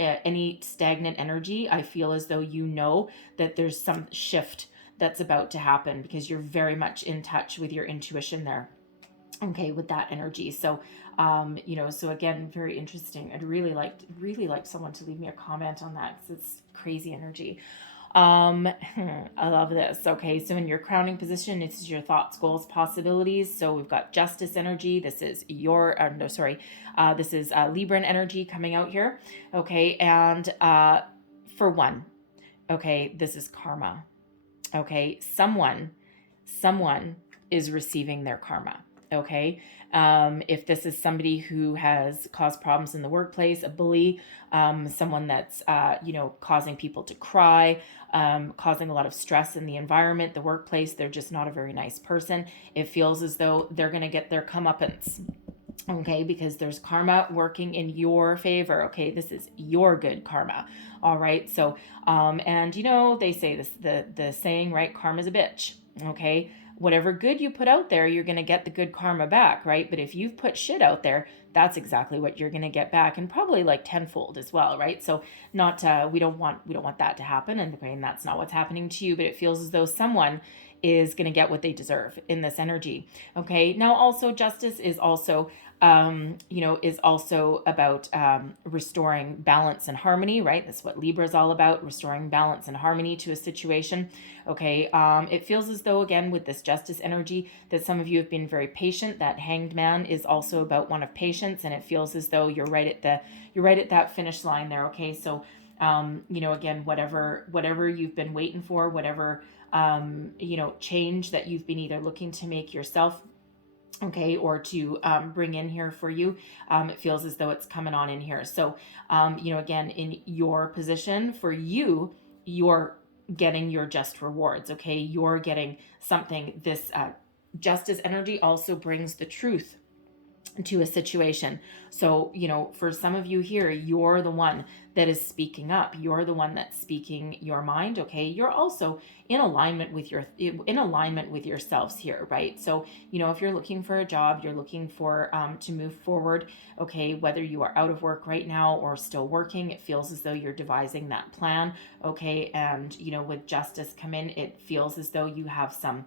any stagnant energy, I feel as though that there's some shift that's about to happen, because you're very much in touch with your intuition there, okay, with that energy. So so again, very interesting. I'd really like someone to leave me a comment on that, because it's crazy energy. I love this. Okay, so in your crowning position, this is your thoughts, goals, possibilities. So we've got Justice energy. This is this is Libran energy coming out here. Okay, and for one, okay, this is karma. Okay, someone is receiving their karma. Okay, if this is somebody who has caused problems in the workplace, a bully, someone that's causing people to cry, causing a lot of stress in the environment, the workplace, they're just not a very nice person. It feels as though they're going to get their comeuppance. Okay, because there's karma working in your favor. Okay, this is your good karma. All right, so and they say this, the saying, right? Karma's a bitch. Okay, whatever good you put out there, you're going to get the good karma back, right? But if you've put shit out there, that's exactly what you're going to get back, and probably like tenfold as well, right? So not we don't want that to happen, and that's not what's happening to you. But it feels as though someone is going to get what they deserve in this energy. Okay, now also Justice is also is also about restoring balance and harmony, right? That's what Libra is all about, restoring balance and harmony to a situation. Okay, it feels as though, again, with this Justice energy, that some of you have been very patient. That Hanged Man is also about one of patience, and it feels as though you're right at that finish line there. Okay, so again, whatever you've been waiting for, whatever change that you've been either looking to make yourself, okay, or to bring in here for you, it feels as though it's coming on in here. So again, in your position, for you, you're getting your just rewards. Okay, you're getting something. This Justice energy also brings the truth to a situation. So for some of you here, you're the one that is speaking up. You're the one that's speaking your mind, okay? You're also in alignment with yourselves here, right? So, if you're looking for a job, you're looking for to move forward, okay, whether you are out of work right now or still working, it feels as though you're devising that plan, okay? And, with justice come in, it feels as though you have some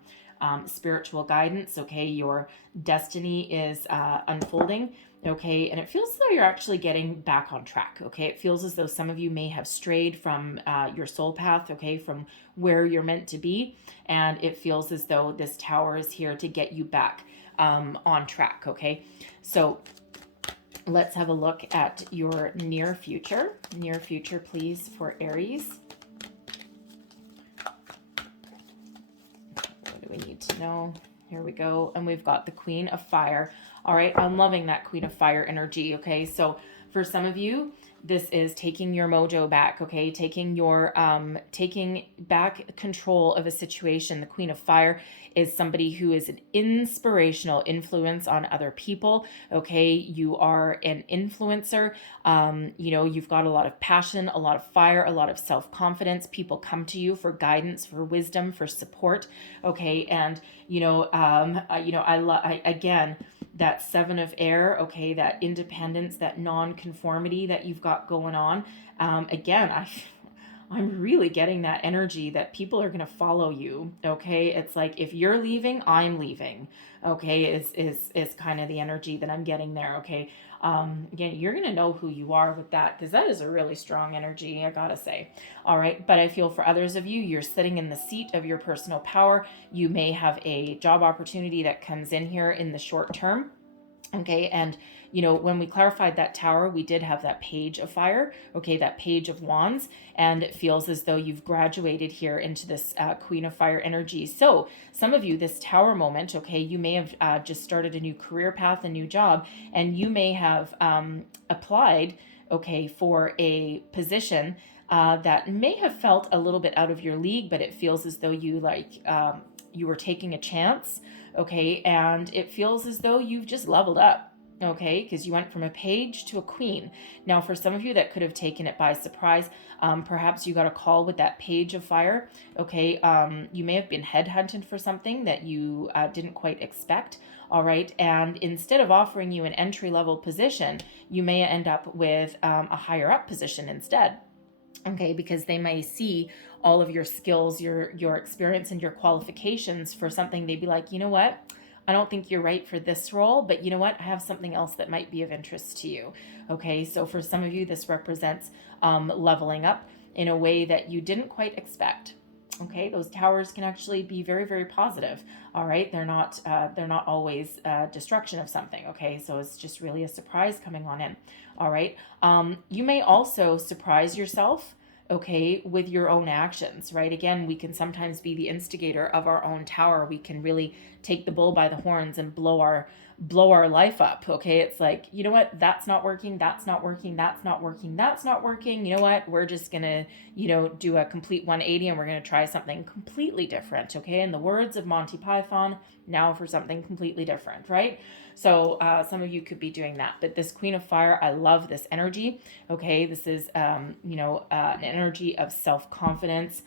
spiritual guidance, okay? Your destiny is unfolding, okay? And it feels as though you're actually getting back on track, okay? It feels as though some of you may have strayed from your soul path, okay? From where you're meant to be. And it feels as though this tower is here to get you back on track, okay? So let's have a look at your near future. Near future, please, for Aries. What do we need to know? Here we go. And we've got the Queen of Fire. All right. I'm loving that Queen of Fire energy. Okay. So for some of you, this is taking your mojo back, okay? Taking back control of a situation. The Queen of Fire is somebody who is an inspirational influence on other people, okay? You are an influencer. You've got a lot of passion, a lot of fire, a lot of self-confidence. People come to you for guidance, for wisdom, for support, okay? And, again, that Seven of Air, okay, that independence, that non-conformity that you've got going on. I'm really getting that energy that people are going to follow you, okay? It's like, if you're leaving, I'm leaving, okay, is kind of the energy that I'm getting there, okay? Again, you're going to know who you are with that, because that is a really strong energy, I gotta say. All right, but I feel for others of you, you're sitting in the seat of your personal power. You may have a job opportunity that comes in here in the short term. Okay, and when we clarified that tower, we did have that Page of Fire, okay, that Page of Wands, and it feels as though you've graduated here into this Queen of Fire energy. So some of you, this tower moment, okay, you may have just started a new career path, a new job, and you may have applied, okay, for a position that may have felt a little bit out of your league, but it feels as though you were taking a chance, okay, and it feels as though you've just leveled up, okay, because you went from a page to a queen. Now, for some of you that could have taken it by surprise, perhaps you got a call with that Page of Fire, okay, you may have been headhunted for something that you didn't quite expect, all right, and instead of offering you an entry-level position, you may end up with a higher up position instead. Okay, because they may see all of your skills, your experience, and your qualifications for something. They'd be like, you know what? I don't think you're right for this role, but you know what? I have something else that might be of interest to you. Okay, so for some of you, this represents leveling up in a way that you didn't quite expect. Okay, those towers can actually be very, very positive. All right, they're not always destruction of something. Okay, so it's just really a surprise coming on in. All right, you may also surprise yourself, okay, with your own actions, right? Again, we can sometimes be the instigator of our own tower. We can really take the bull by the horns and blow our life up, okay? It's like, you know what? That's not working. That's not working. That's not working. That's not working. You know what? We're just going to, do a complete 180 and we're going to try something completely different, okay? In the words of Monty Python, now for something completely different, right? So some of you could be doing that. But this Queen of Fire, I love this energy, okay? This is, an energy of self-confidence,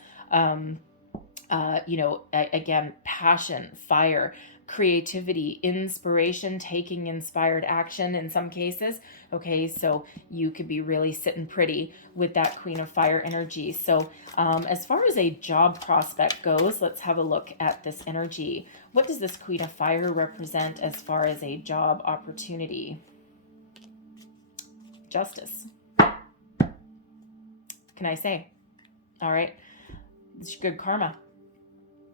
again, passion, fire, creativity, inspiration, taking inspired action in some cases. Okay, so you could be really sitting pretty with that Queen of Fire energy. So as far as a job prospect goes, let's have a look at this energy. What does this Queen of Fire represent as far as a job opportunity? Justice. Can I say? All right, it's good karma.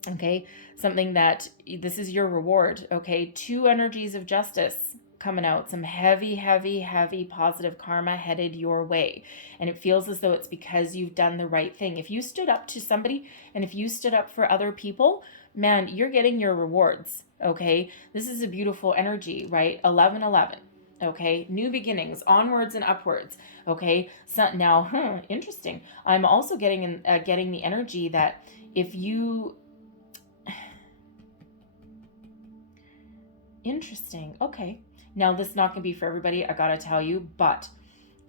Okay, something that this is your reward. Okay, 2 energies of justice coming out, some heavy, heavy, heavy positive karma headed your way. And it feels as though it's because you've done the right thing. If you stood up to somebody and if you stood up for other people, man, you're getting your rewards. Okay, this is a beautiful energy, right? 11-11. Okay, new beginnings, onwards and upwards. Okay, so now, interesting. I'm also getting the energy that if you interesting. Okay. Now, this is not going to be for everybody, I got to tell you, but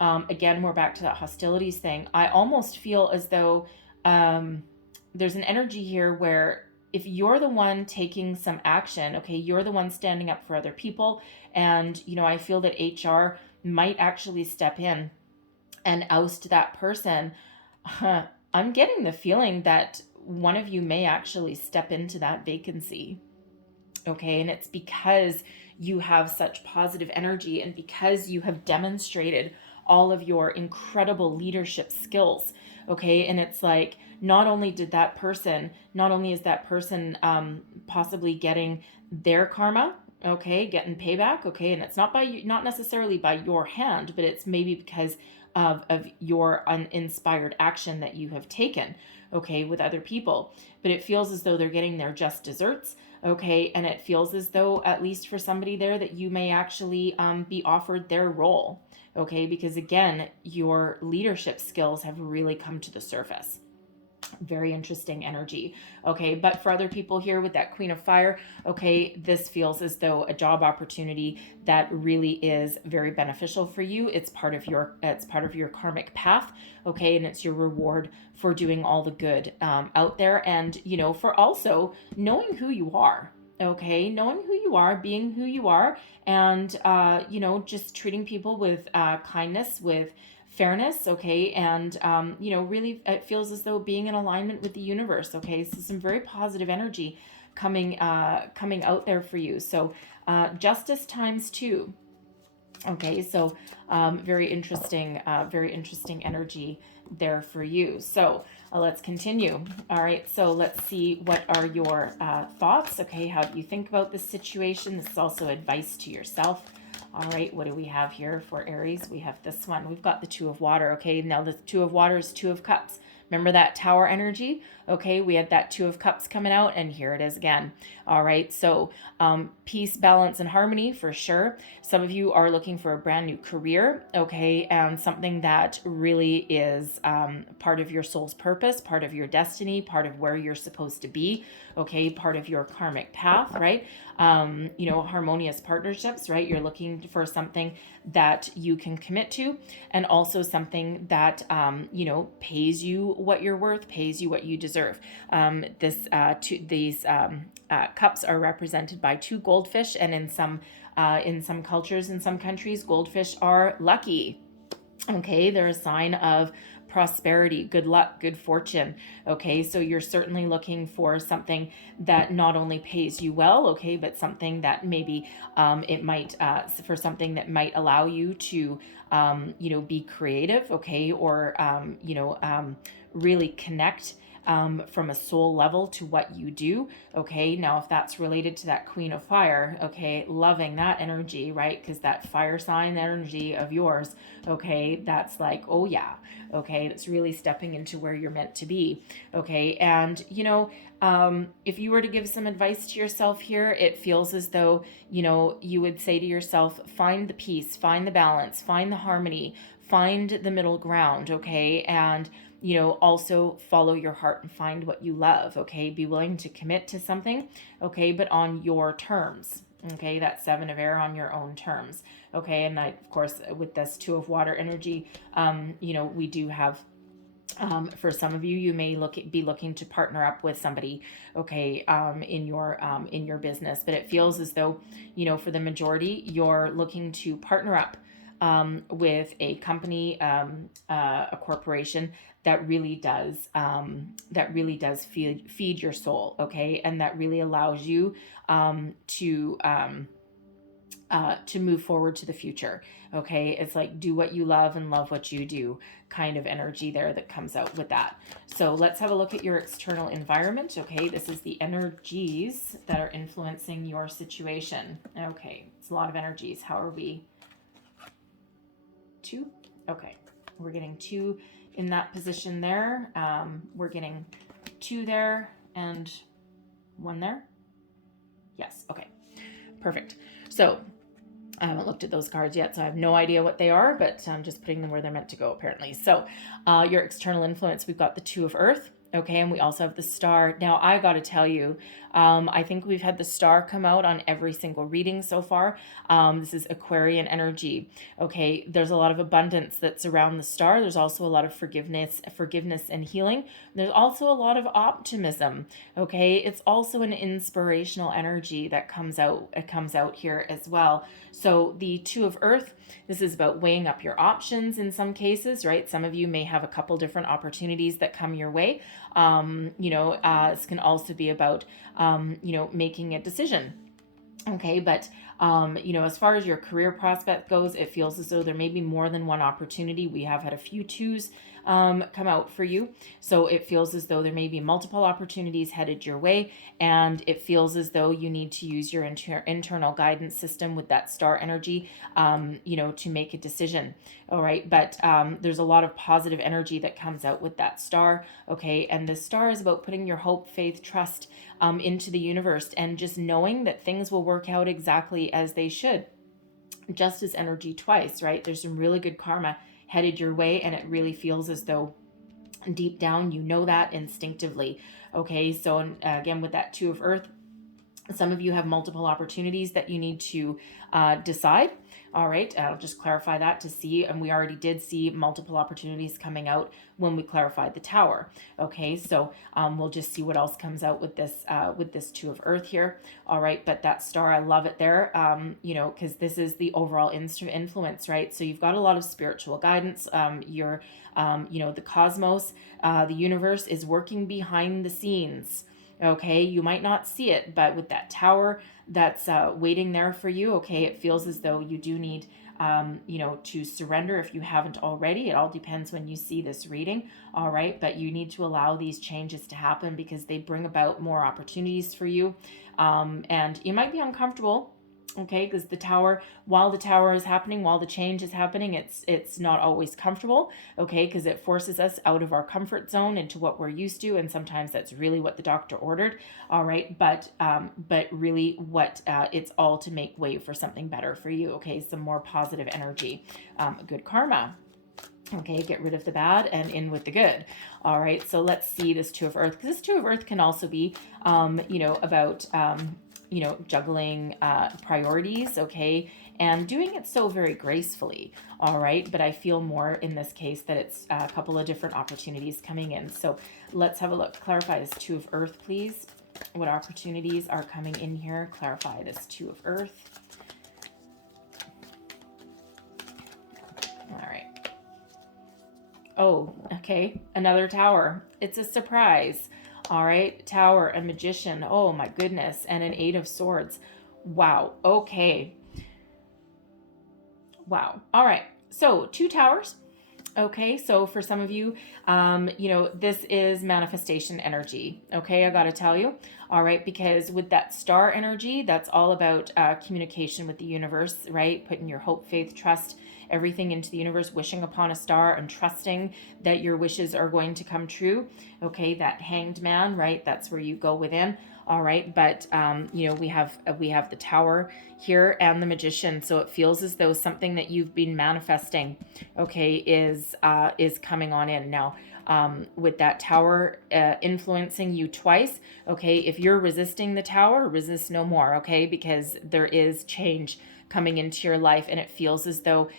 again, we're back to that hostilities thing. I almost feel as though there's an energy here where if you're the one taking some action, okay, you're the one standing up for other people. And, I feel that HR might actually step in and oust that person. I'm getting the feeling that one of you may actually step into that vacancy. Okay. And it's because you have such positive energy and because you have demonstrated all of your incredible leadership skills. Okay. And it's like, not only is that person possibly getting their karma, okay, getting payback, okay, and it's not necessarily by your hand, but it's maybe because of your uninspired action that you have taken, okay, with other people. But it feels as though they're getting their just desserts, okay, and it feels as though, at least for somebody there, that you may actually be offered their role, okay, because again, your leadership skills have really come to the surface. Very interesting energy. Okay. But for other people here with that Queen of Fire, okay, this feels as though a job opportunity that really is very beneficial for you. It's part of your karmic path. Okay. And it's your reward for doing all the good out there. And, for also knowing who you are. Okay. Knowing who you are, being who you are, and, just treating people with kindness, with fairness, okay, and really it feels as though being in alignment with the universe, okay, so some very positive energy coming out there for you. So justice times 2, okay, so very interesting energy there for you. So let's continue. All right, so let's see, what are your thoughts? Okay, how do you think about this situation? This is also advice to yourself. All right, what do we have here for Aries? We have this one. We've got the Two of Water. Okay, now the Two of Water is Two of Cups. Remember that Tower energy? Okay, we had that Two of Cups coming out, and here it is again. All right, so peace, balance, and harmony for sure. Some of you are looking for a brand new career, okay, and something that really is part of your soul's purpose, part of your destiny, part of where you're supposed to be, okay, part of your karmic path, right? Harmonious partnerships, right? You're looking for something that you can commit to, and also something that, pays you what you're worth, pays you what you deserve. These cups are represented by 2 goldfish, and in some cultures, in some countries, goldfish are lucky. Okay, they're a sign of prosperity, good luck, good fortune. Okay, so you're certainly looking for something that not only pays you well, okay, but something that maybe it might for something that might allow you to be creative, okay, or really connect from a soul level to what you do. Okay, now if that's related to that Queen of Fire, okay, loving that energy, right? Because that fire sign energy of yours, okay, that's like, oh yeah, okay, that's really stepping into where you're meant to be. Okay, and if you were to give some advice to yourself here, it feels as though you would say to yourself, find the peace, find the balance, find the harmony, find the middle ground. Okay, and also follow your heart and find what you love, okay? Be willing to commit to something, okay, but on your terms, okay? That 7 of air, on your own terms, okay? And of course, with this 2 of water energy, we do have, for some of you, you may be looking to partner up with somebody, okay, in your business, but it feels as though, for the majority, you're looking to partner up with a company, a corporation that really does feed your soul, okay, and that really allows you to move forward to the future. Okay, it's like do what you love and love what you do kind of energy there that comes out with that. So let's have a look at your external environment. Okay, this is the energies that are influencing your situation. Okay, it's a lot of energies. How are we? 2. Okay, we're getting 2 in that position there. We're getting 2 there and 1 there. Yes. Okay, perfect. So I haven't looked at those cards yet, so I have no idea what they are, but I'm just putting them where they're meant to go apparently. So your external influence, we've got the 2 of Earth. Okay, and we also have the star. Now, I got to tell you, I think we've had the star come out on every single reading so far. This is Aquarian energy. Okay, there's a lot of abundance that's around the star. There's also a lot of forgiveness and healing. There's also a lot of optimism. Okay, it's also an inspirational energy that comes out. It comes out here as well. So the Two of Earth, this is about weighing up your options in some cases, right? Some of you may have a couple different opportunities that come your way. This can also be about, making a decision. Okay, but as far as your career prospect goes, it feels as though there may be more than one opportunity. We have had a few twos come out for you. So it feels as though there may be multiple opportunities headed your way, and it feels as though you need to use your internal guidance system with that star energy, to make a decision. All right, but there's a lot of positive energy that comes out with that star. Okay, and the star is about putting your hope, faith, trust into the universe, and just knowing that things will work out exactly as they should. Justice energy twice, right? There's some really good karma headed your way, and it really feels as though deep down you know that instinctively. Okay, so again, with that Two of Earth, some of you have multiple opportunities that you need to decide. All right, I'll just clarify that to see, and we already did see multiple opportunities coming out when we clarified the Tower. Okay, so we'll just see what else comes out with this Two of Earth here. All right, but that star, I love it there, because this is the overall influence, right? So you've got a lot of spiritual guidance. The cosmos, the universe is working behind the scenes. Okay, you might not see it, but with that Tower that's waiting there for you, okay, it feels as though you do need, to surrender if you haven't already. It all depends when you see this reading, all right, but you need to allow these changes to happen because they bring about more opportunities for you, and you might be uncomfortable. Okay, because while the Tower is happening, while the change is happening, it's not always comfortable. Okay, because it forces us out of our comfort zone into what we're used to, and sometimes that's really what the doctor ordered. All right, but really, what it's all to make way for something better for you. Okay, some more positive energy, good karma. Okay, get rid of the bad and in with the good. All right, so let's see this Two of Earth, because this Two of Earth can also be, about juggling priorities, okay, and doing it so very gracefully. All right, but I feel more in this case that it's a couple of different opportunities coming in. So let's have a look. Clarify this Two of Earth, please. What opportunities are coming in here? Clarify this Two of Earth. All right. Oh, okay. Another Tower. It's a surprise. All right. Tower, a Magician. Oh, my goodness. And an Eight of Swords. Wow. Okay. Wow. All right. So 2 towers. Okay, so for some of you, this is manifestation energy. Okay, I got to tell you. All right, because with that star energy, that's all about communication with the universe, right? Putting your hope, faith, trust, everything into the universe, wishing upon a star and trusting that your wishes are going to come true. Okay, that Hanged Man, right? That's where you go within. All right, but we have the Tower here and the Magician, so it feels as though something that you've been manifesting, okay, is coming on in now. With that Tower influencing you twice, okay, if you're resisting the Tower, resist no more, okay, because there is change coming into your life, and it feels as though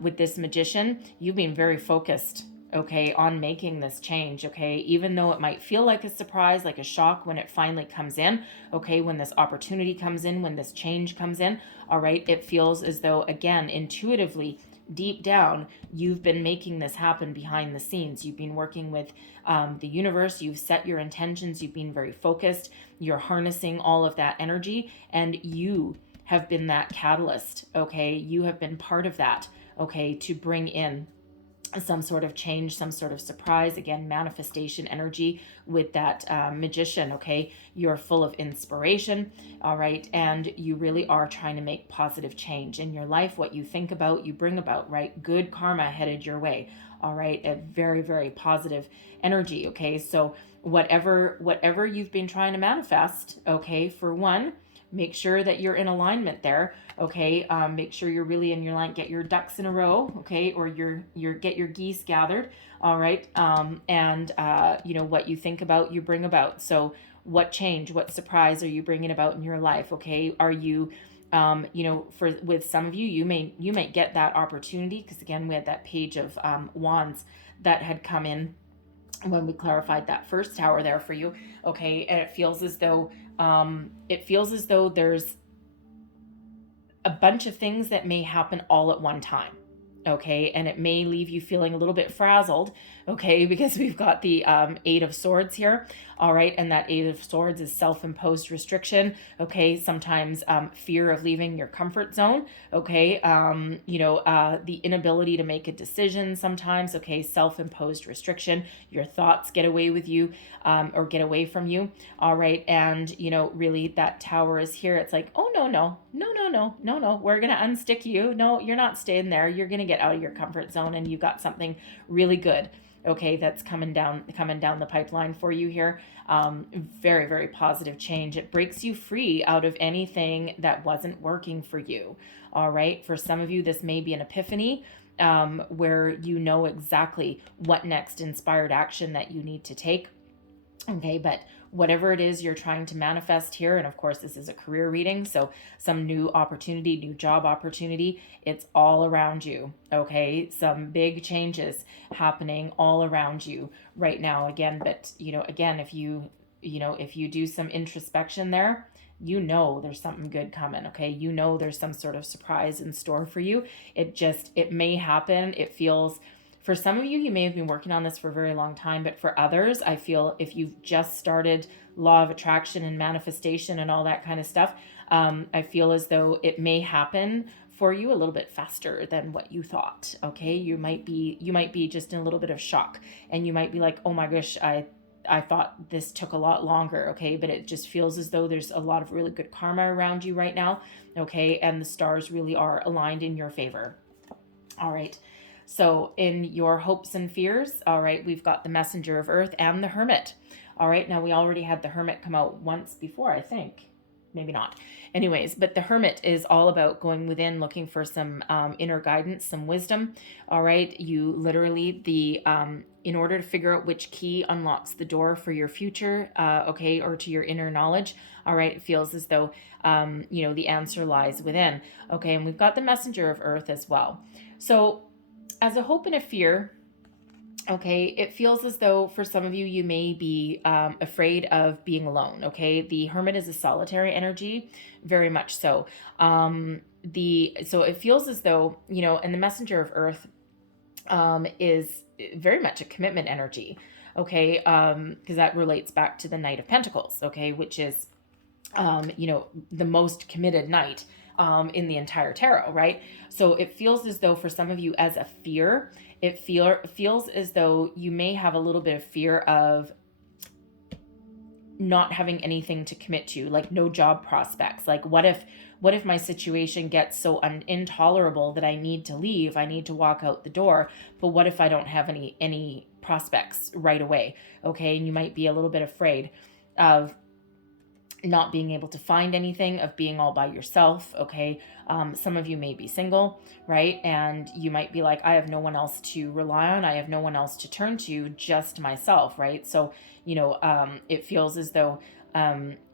with this Magician, you've been very focused, okay, on making this change, okay, even though it might feel like a surprise, like a shock when it finally comes in, okay, when this opportunity comes in, when this change comes in, all right, it feels as though, again, intuitively, deep down, you've been making this happen behind the scenes. You've been working with the universe, you've set your intentions, you've been very focused, you're harnessing all of that energy, and you have been that catalyst, okay, you have been part of that, okay, to bring in some sort of change, some sort of surprise. Again, manifestation energy with that Magician, okay? You're full of inspiration, all right? And you really are trying to make positive change in your life. What you think about, you bring about, right? Good karma headed your way, all right? A very, very positive energy, okay? So whatever you've been trying to manifest, okay, for one, make sure that you're in alignment there. Okay. Make sure you're really in your line, get your ducks in a row. Okay. Or get your geese gathered. All right. What you think about, you bring about. So what change, what surprise are you bringing about in your life? Okay. Are you, with some of you, you may get that opportunity, because again, we had that page of wands that had come in when we clarified that first tower there for you. Okay. And it feels as though there's a bunch of things that may happen all at one time. Okay. And it may leave you feeling a little bit frazzled. Okay. Because we've got the Eight of Swords here. All right. And that Eight of Swords is self-imposed restriction. Okay. Sometimes fear of leaving your comfort zone. Okay. The inability to make a decision sometimes. Okay. Self-imposed restriction. Your thoughts get away with you, or get away from you. All right. And, really that tower is here. It's like, oh, no. We're going to unstick you. No, you're not staying there. You're going to get out of your comfort zone, and you got something really good. Okay. That's coming down the pipeline for you here. Very, very positive change. It breaks you free out of anything that wasn't working for you. All right. For some of you, this may be an epiphany, where you know exactly what next inspired action that you need to take. Okay. But whatever it is you're trying to manifest here, and of course, this is a career reading, so some new opportunity, new job opportunity, it's all around you. Okay. Some big changes happening all around you right now. Again, but again, if you do some introspection there, there's something good coming. Okay. There's some sort of surprise in store for you. It may happen. It feels, for some of you, you may have been working on this for a very long time, but for others, I feel if you've just started law of attraction and manifestation and all that kind of stuff, I feel as though it may happen for you a little bit faster than what you thought. Okay. You might be just in a little bit of shock, and you might be like, oh my gosh, I thought this took a lot longer. Okay. But it just feels as though there's a lot of really good karma around you right now. Okay. And the stars really are aligned in your favor. All right. So in your hopes and fears, all right, we've got the Messenger of Earth and the Hermit. All right. Now, we already had the Hermit come out once before, I think. Maybe not. Anyways, but the Hermit is all about going within, looking for some inner guidance, some wisdom. All right. You literally, in order to figure out which key unlocks the door for your future, okay, or to your inner knowledge, all right, it feels as though, the answer lies within. Okay. And we've got the Messenger of Earth as well. So, as a hope and a fear, okay, it feels as though for some of you, you may be afraid of being alone. Okay, the Hermit is a solitary energy, very much so. So it feels as though, and the Messenger of Earth is very much a commitment energy. Okay, because that relates back to the Knight of Pentacles. Okay, which is, the most committed knight in the entire tarot, right? So it feels as though for some of you, as a fear, it feels as though you may have a little bit of fear of not having anything to commit to, like no job prospects. Like what if my situation gets so intolerable that I need to leave, I need to walk out the door, but what if I don't have any prospects right away? Okay, and you might be a little bit afraid of not being able to find anything, of being all by yourself. Okay. Some of you may be single, right? And you might be like, I have no one else to rely on. I have no one else to turn to, just myself. Right. So, it feels as though,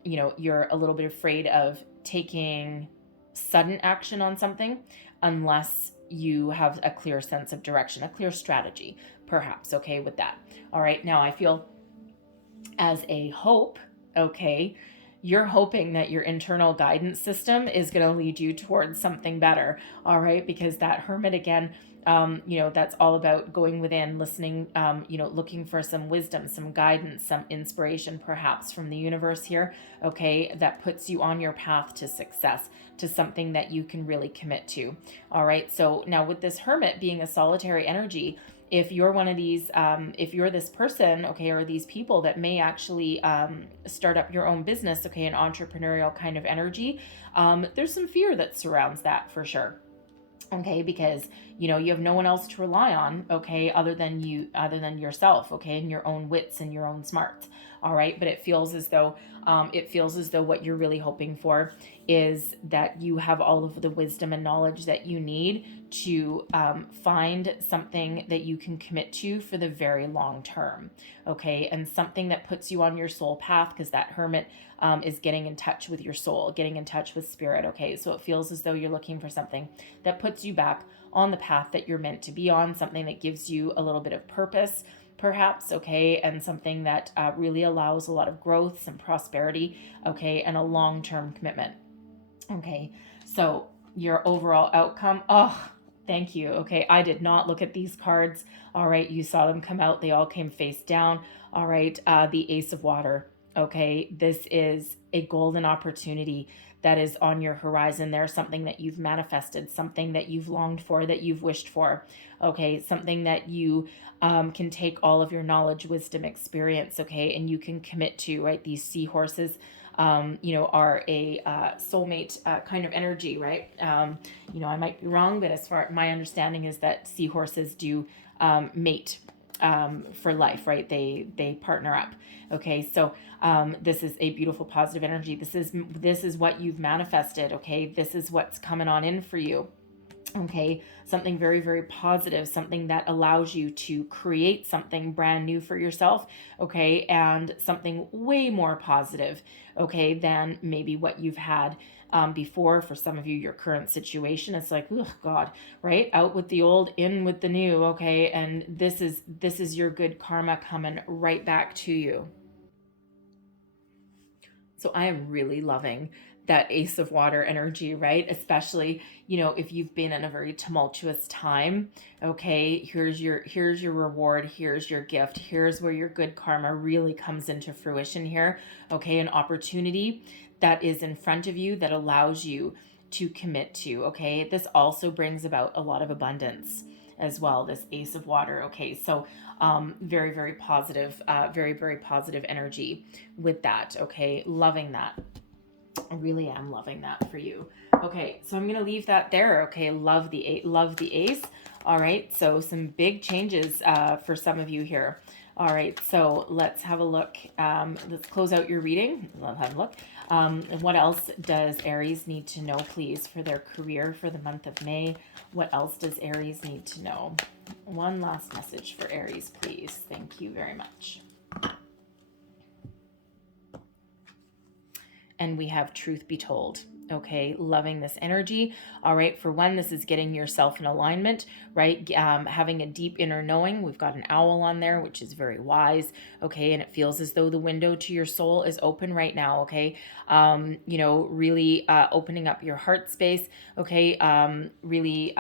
you're a little bit afraid of taking sudden action on something unless you have a clear sense of direction, a clear strategy, perhaps. Okay. With that. All right. Now I feel as a hope, okay, you're hoping that your internal guidance system is going to lead you towards something better. All right. Because that Hermit, again, that's all about going within, listening, looking for some wisdom, some guidance, some inspiration, perhaps from the universe here. Okay. That puts you on your path to success, to something that you can really commit to. All right. So now with this Hermit being a solitary energy, if you're one of these, if you're this person, okay, or these people that may actually start up your own business, okay, an entrepreneurial kind of energy, there's some fear that surrounds that for sure. Okay, because you have no one else to rely on, okay, other than yourself, okay, and your own wits and your own smarts. All right. But it feels as though what you're really hoping for is that you have all of the wisdom and knowledge that you need to find something that you can commit to for the very long term. Okay. And something that puts you on your soul path, because that Hermit is getting in touch with your soul, getting in touch with spirit. Okay. So it feels as though you're looking for something that puts you back on the path that you're meant to be on, something that gives you a little bit of purpose, perhaps, okay, and something that really allows a lot of growth, some prosperity, okay, and a long-term commitment. Okay, so your overall outcome, oh, thank you. Okay, I did not look at these cards. All right, you saw them come out. They all came face down. All right, the Ace of Water. Okay, this is a golden opportunity that is on your horizon. There's something that you've manifested, something that you've longed for, that you've wished for. Okay, something that you can take all of your knowledge, wisdom, experience, okay, and you can commit to, right? These seahorses, are a soulmate kind of energy, right? I might be wrong, but as far as my understanding is that seahorses do mate for life, right? They partner up. Okay, so this is a beautiful positive energy. This is what you've manifested. Okay, this is what's coming on in for you. Okay, something very, very positive, something that allows you to create something brand new for yourself, okay, and something way more positive, okay, than maybe what you've had before. For some of you, your current situation, it's like, oh God, right? Out with the old, in with the new, okay, and this is your good karma coming right back to you. So I am really loving that Ace of Water energy, right? Especially, if you've been in a very tumultuous time, okay, here's your reward, here's your gift, here's where your good karma really comes into fruition here. Okay, an opportunity that is in front of you that allows you to commit to, okay? This also brings about a lot of abundance as well, this Ace of Water. Okay, so very, very positive, very, very positive energy with that. Okay, loving that. I really am loving that for you. Okay, so I'm gonna leave that there. Okay, love the ace. All right, so some big changes for some of you here. All right, so let's have a look. Let's close out your reading. Let's have a look. What else does Aries need to know, please, for their career for the month of May? What else does Aries need to know? One last message for Aries, please. Thank you very much. And we have truth be told. Okay, loving this energy. All right, for one, this is getting yourself in alignment, right? Having a deep inner knowing. We've got an owl on there, which is very wise. Okay, and it feels as though the window to your soul is open right now. Okay, really opening up your heart space. Okay, really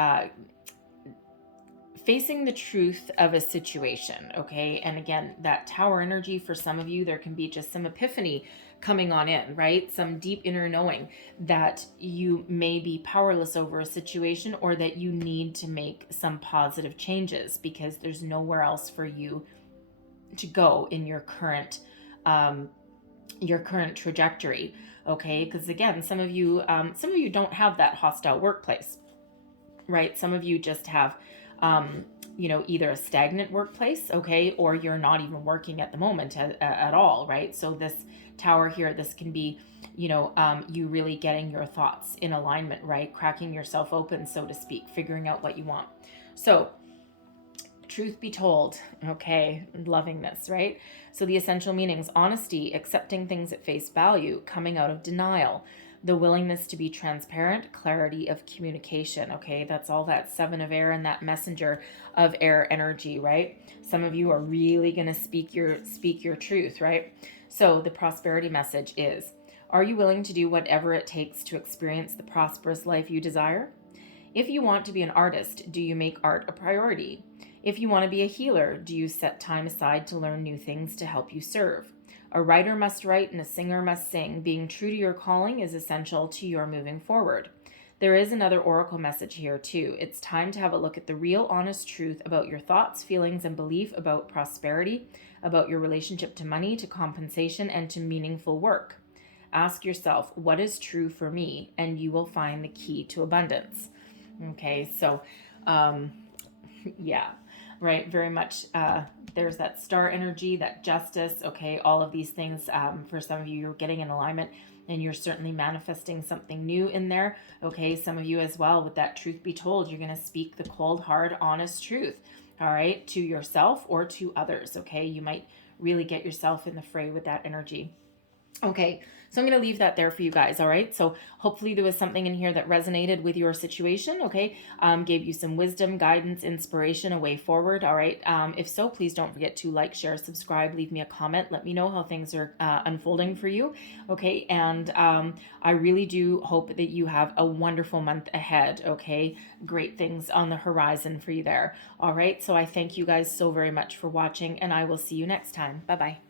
facing the truth of a situation. Okay, and again, that Tower energy for some of you, there can be just some epiphany coming on in, right? Some deep inner knowing that you may be powerless over a situation, or that you need to make some positive changes because there's nowhere else for you to go in your current trajectory. Okay, because again, some of you don't have that hostile workplace, right? Some of you just have either a stagnant workplace, okay, or you're not even working at the moment at all, right? So this Tower here, this can be, you really getting your thoughts in alignment, right? Cracking yourself open, so to speak, figuring out what you want. So truth be told, okay, loving this, right? So the essential meanings: honesty, accepting things at face value, coming out of denial, the willingness to be transparent, clarity of communication. Okay, that's all that Seven of Air and that messenger of air energy, right? Some of you are really going to speak your truth, right? So the prosperity message is: are you willing to do whatever it takes to experience the prosperous life you desire? If you want to be an artist, do you make art a priority? If you want to be a healer, do you set time aside to learn new things to help you serve? A writer must write and a singer must sing. Being true to your calling is essential to your moving forward. There is another oracle message here too. It's time to have a look at the real, honest truth about your thoughts, feelings, and belief about prosperity, about your relationship to money, to compensation, and to meaningful work. Ask yourself, what is true for me? And you will find the key to abundance. Okay, so, yeah. right? Very much there's that star energy, that justice, okay? All of these things, for some of you, you're getting in alignment and you're certainly manifesting something new in there, okay? Some of you as well, with that truth be told, you're going to speak the cold, hard, honest truth, all right, to yourself or to others, okay? You might really get yourself in the fray with that energy. Okay, so I'm going to leave that there for you guys, all right? So hopefully there was something in here that resonated with your situation, okay? Gave you some wisdom, guidance, inspiration, a way forward, all right? If so, please don't forget to like, share, subscribe, leave me a comment. Let me know how things are unfolding for you, okay? And I really do hope that you have a wonderful month ahead, okay? Great things on the horizon for you there, all right? So I thank you guys so very much for watching, and I will see you next time. Bye-bye.